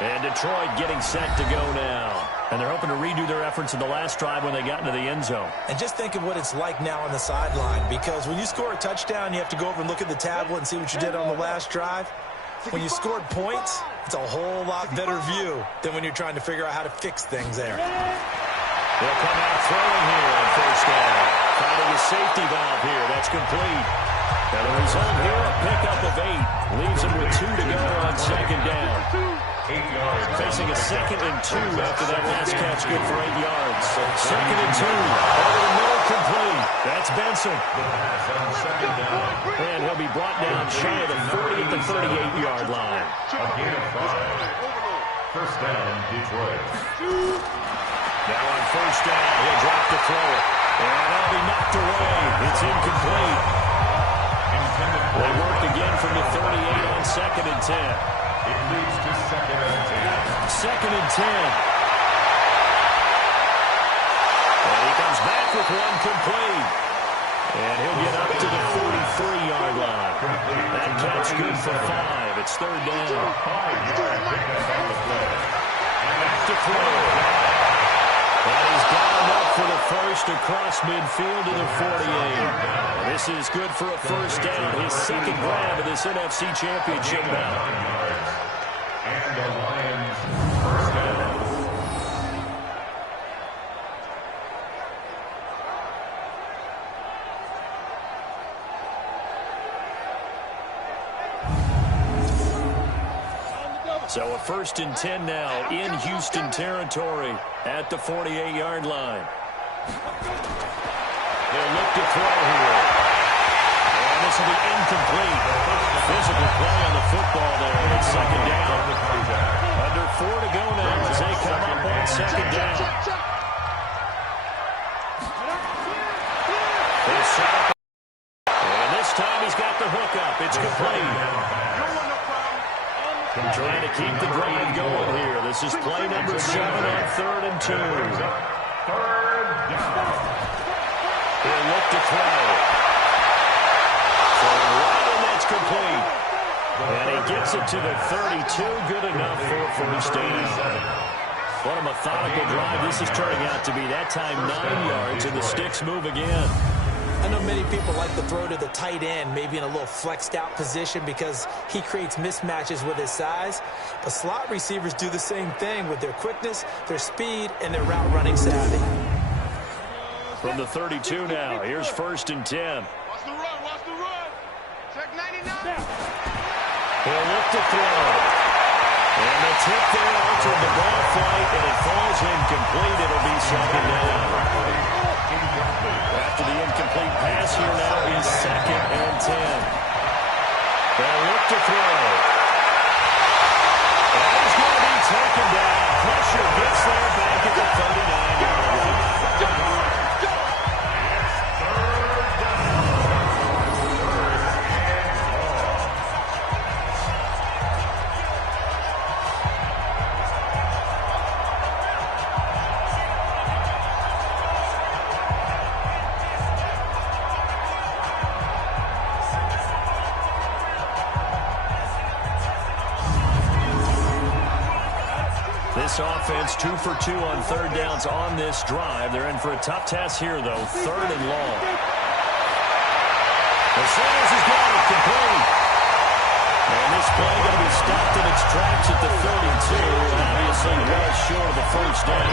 And Detroit getting set to go now. And they're hoping to redo their efforts in the last drive when they got into the end zone. And just think of what it's like now on the sideline, because when you score a touchdown, you have to go over and look at the tablet and see what you did on the last drive. When you scored points, it's a whole lot better view than when you're trying to figure out how to fix things there. They'll come out throwing here on first down. Finding a safety valve here. That's complete. And the result here, a pickup of 8. Leaves them with 2 to go on second down. 8 yards. Facing a second and 2 after that last catch, good for 8 yards. Second and 2. Over the middle, complete. That's Benson. The pass on second down. And he'll be brought down shy of the 40 at the 38-yard line. A gain of 5. First down, Detroit. Now on first down, he'll drop to throw it. And that'll be knocked away. It's incomplete. They work again from the 38 on second and 10. It leads to second and 10. Second and 10. And he comes back with one complete. And he'll get up to the 43-yard line. That catch good for 5. It's third down. 5-yard pickup on the play. And back to throw. And he's got enough for the first across midfield to the 48. This is good for a first down. His second grab of this NFC Championship bout. And the Lions first down. So a first and 10 now in Houston territory at the 48-yard line. They'll look to throw here. And this will be incomplete. Physical play on the football there. And it's second down. Under 4 to go now as they come up on second down. And this time he's got the hook up. It's complete. Trying to keep the drive going here. This is play number 7 on 3rd and 2. Third down. He'll look to throw. Throwing right, and that's complete. And he gets it to the 32. Good enough for a first down. What a methodical drive this is turning out to be. That time 9 yards, and the sticks move again. I know many people like to throw to the tight end, maybe in a little flexed out position because he creates mismatches with his size. But slot receivers do the same thing with their quickness, their speed, and their route running savvy. From the 32 now, here's 1st and 10. Watch the run, watch the run. Check 99. He'll look to throw. And the tip there altered the ball flight, and it falls incomplete. It'll be second down. After the incomplete pass here now is 2nd and 10. They'll look to throw. And he's going to be taken down. Pressure gets there back at the 39-yard line. This offense 2 for 2 on 3rd downs on this drive. They're in for a tough task here, though. 3rd and long. The Sanders has got it complete. And this play going to be stopped in its tracks at the 32. And obviously well short of the first down.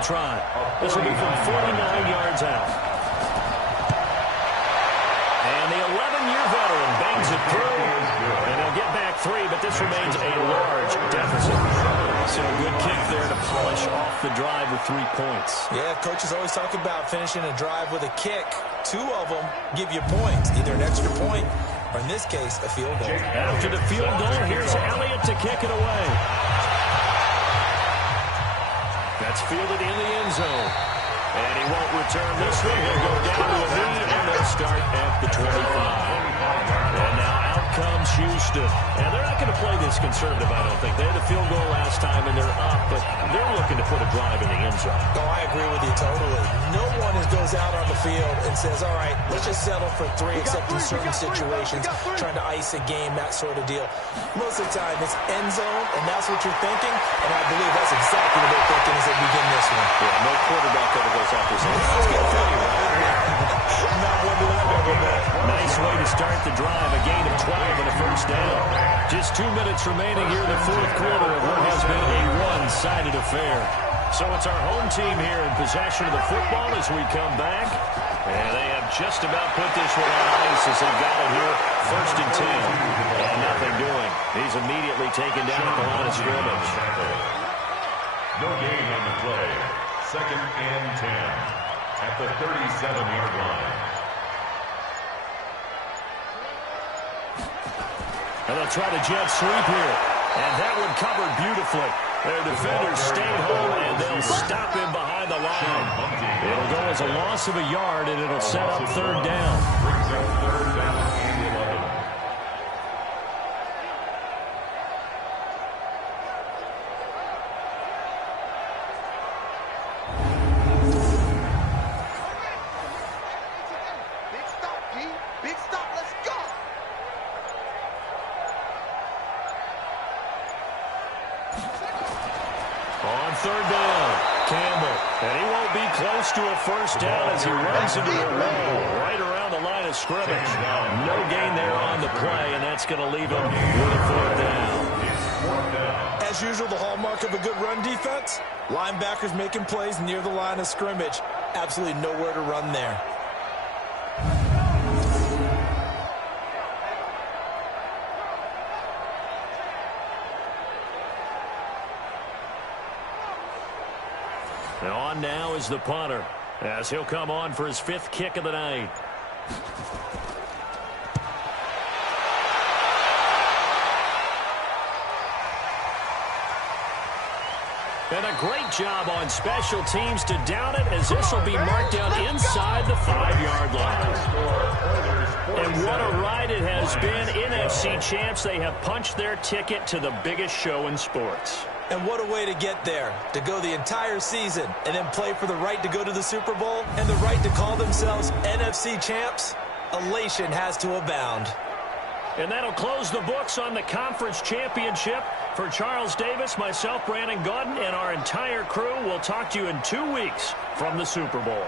Try. This will be from 49 yards out. And the 11-year veteran bangs it through. And they'll get back 3, but this remains a large deficit. So a good kick there to polish off the drive with 3 points. Yeah, coaches always talk about finishing a drive with a kick. 2 of them give you points, either an extra point or, in this case, a field goal. After the field goal, here's Elliott to kick it away. That's fielded in the end zone. And he won't return this one. He'll go down to a knee, and they'll start at the 25. And now out comes Houston. And they're not going to play this conservative, I don't think. They had a field goal last time, and they're up, but they're looking to put a drive in the end zone. Oh, I agree with you totally. No one goes out on the field and says, all right, let's just settle for 3, except in certain situations, trying to ice a game, that sort of deal. Most of the time, it's end zone, and that's what you're thinking, and I believe that's exactly what they're thinking as they begin this one. Yeah, no quarterback ever goes out there saying, let's get 3, right? Not one that I've ever met. Nice way to start the drive, a gain of 12 and a first down. Just 2 minutes remaining here in the 4th quarter of what has been a one-sided affair. So it's our home team here in possession of the football as we come back. And they have just about put this one on ice as they've got it here. 1st and 10. And nothing doing. He's immediately taken down at the line of scrimmage. No gain on the play. 2nd and 10 at the 37-yard line. And they'll try the jet sweep here. And that one covered beautifully. Their defenders stayed home, and they'll stop him behind the line. It'll go as a loss of a yard, and it'll set up 3rd down. Brings up 3rd down and 11. Big stop, G. Big stop. Let's go. On 3rd down, Campbell. And he won't be close to a first down as he runs into a wall right around the line of scrimmage. No gain there on the play, and that's going to leave him with a 4th down. As usual, the hallmark of a good run defense, linebackers making plays near the line of scrimmage. Absolutely nowhere to run there. And on now is the punter, as he'll come on for his 5th kick of the night. And a great job on special teams to down it, as this will be marked down inside the 5-yard line. And what a ride it has been. NFC champs, they have punched their ticket to the biggest show in sports. And what a way to get there, to go the entire season and then play for the right to go to the Super Bowl and the right to call themselves NFC champs. Elation has to abound. And that'll close the books on the conference championship. For Charles Davis, myself, Brandon Gaudin, and our entire crew, we'll talk to you in 2 weeks from the Super Bowl.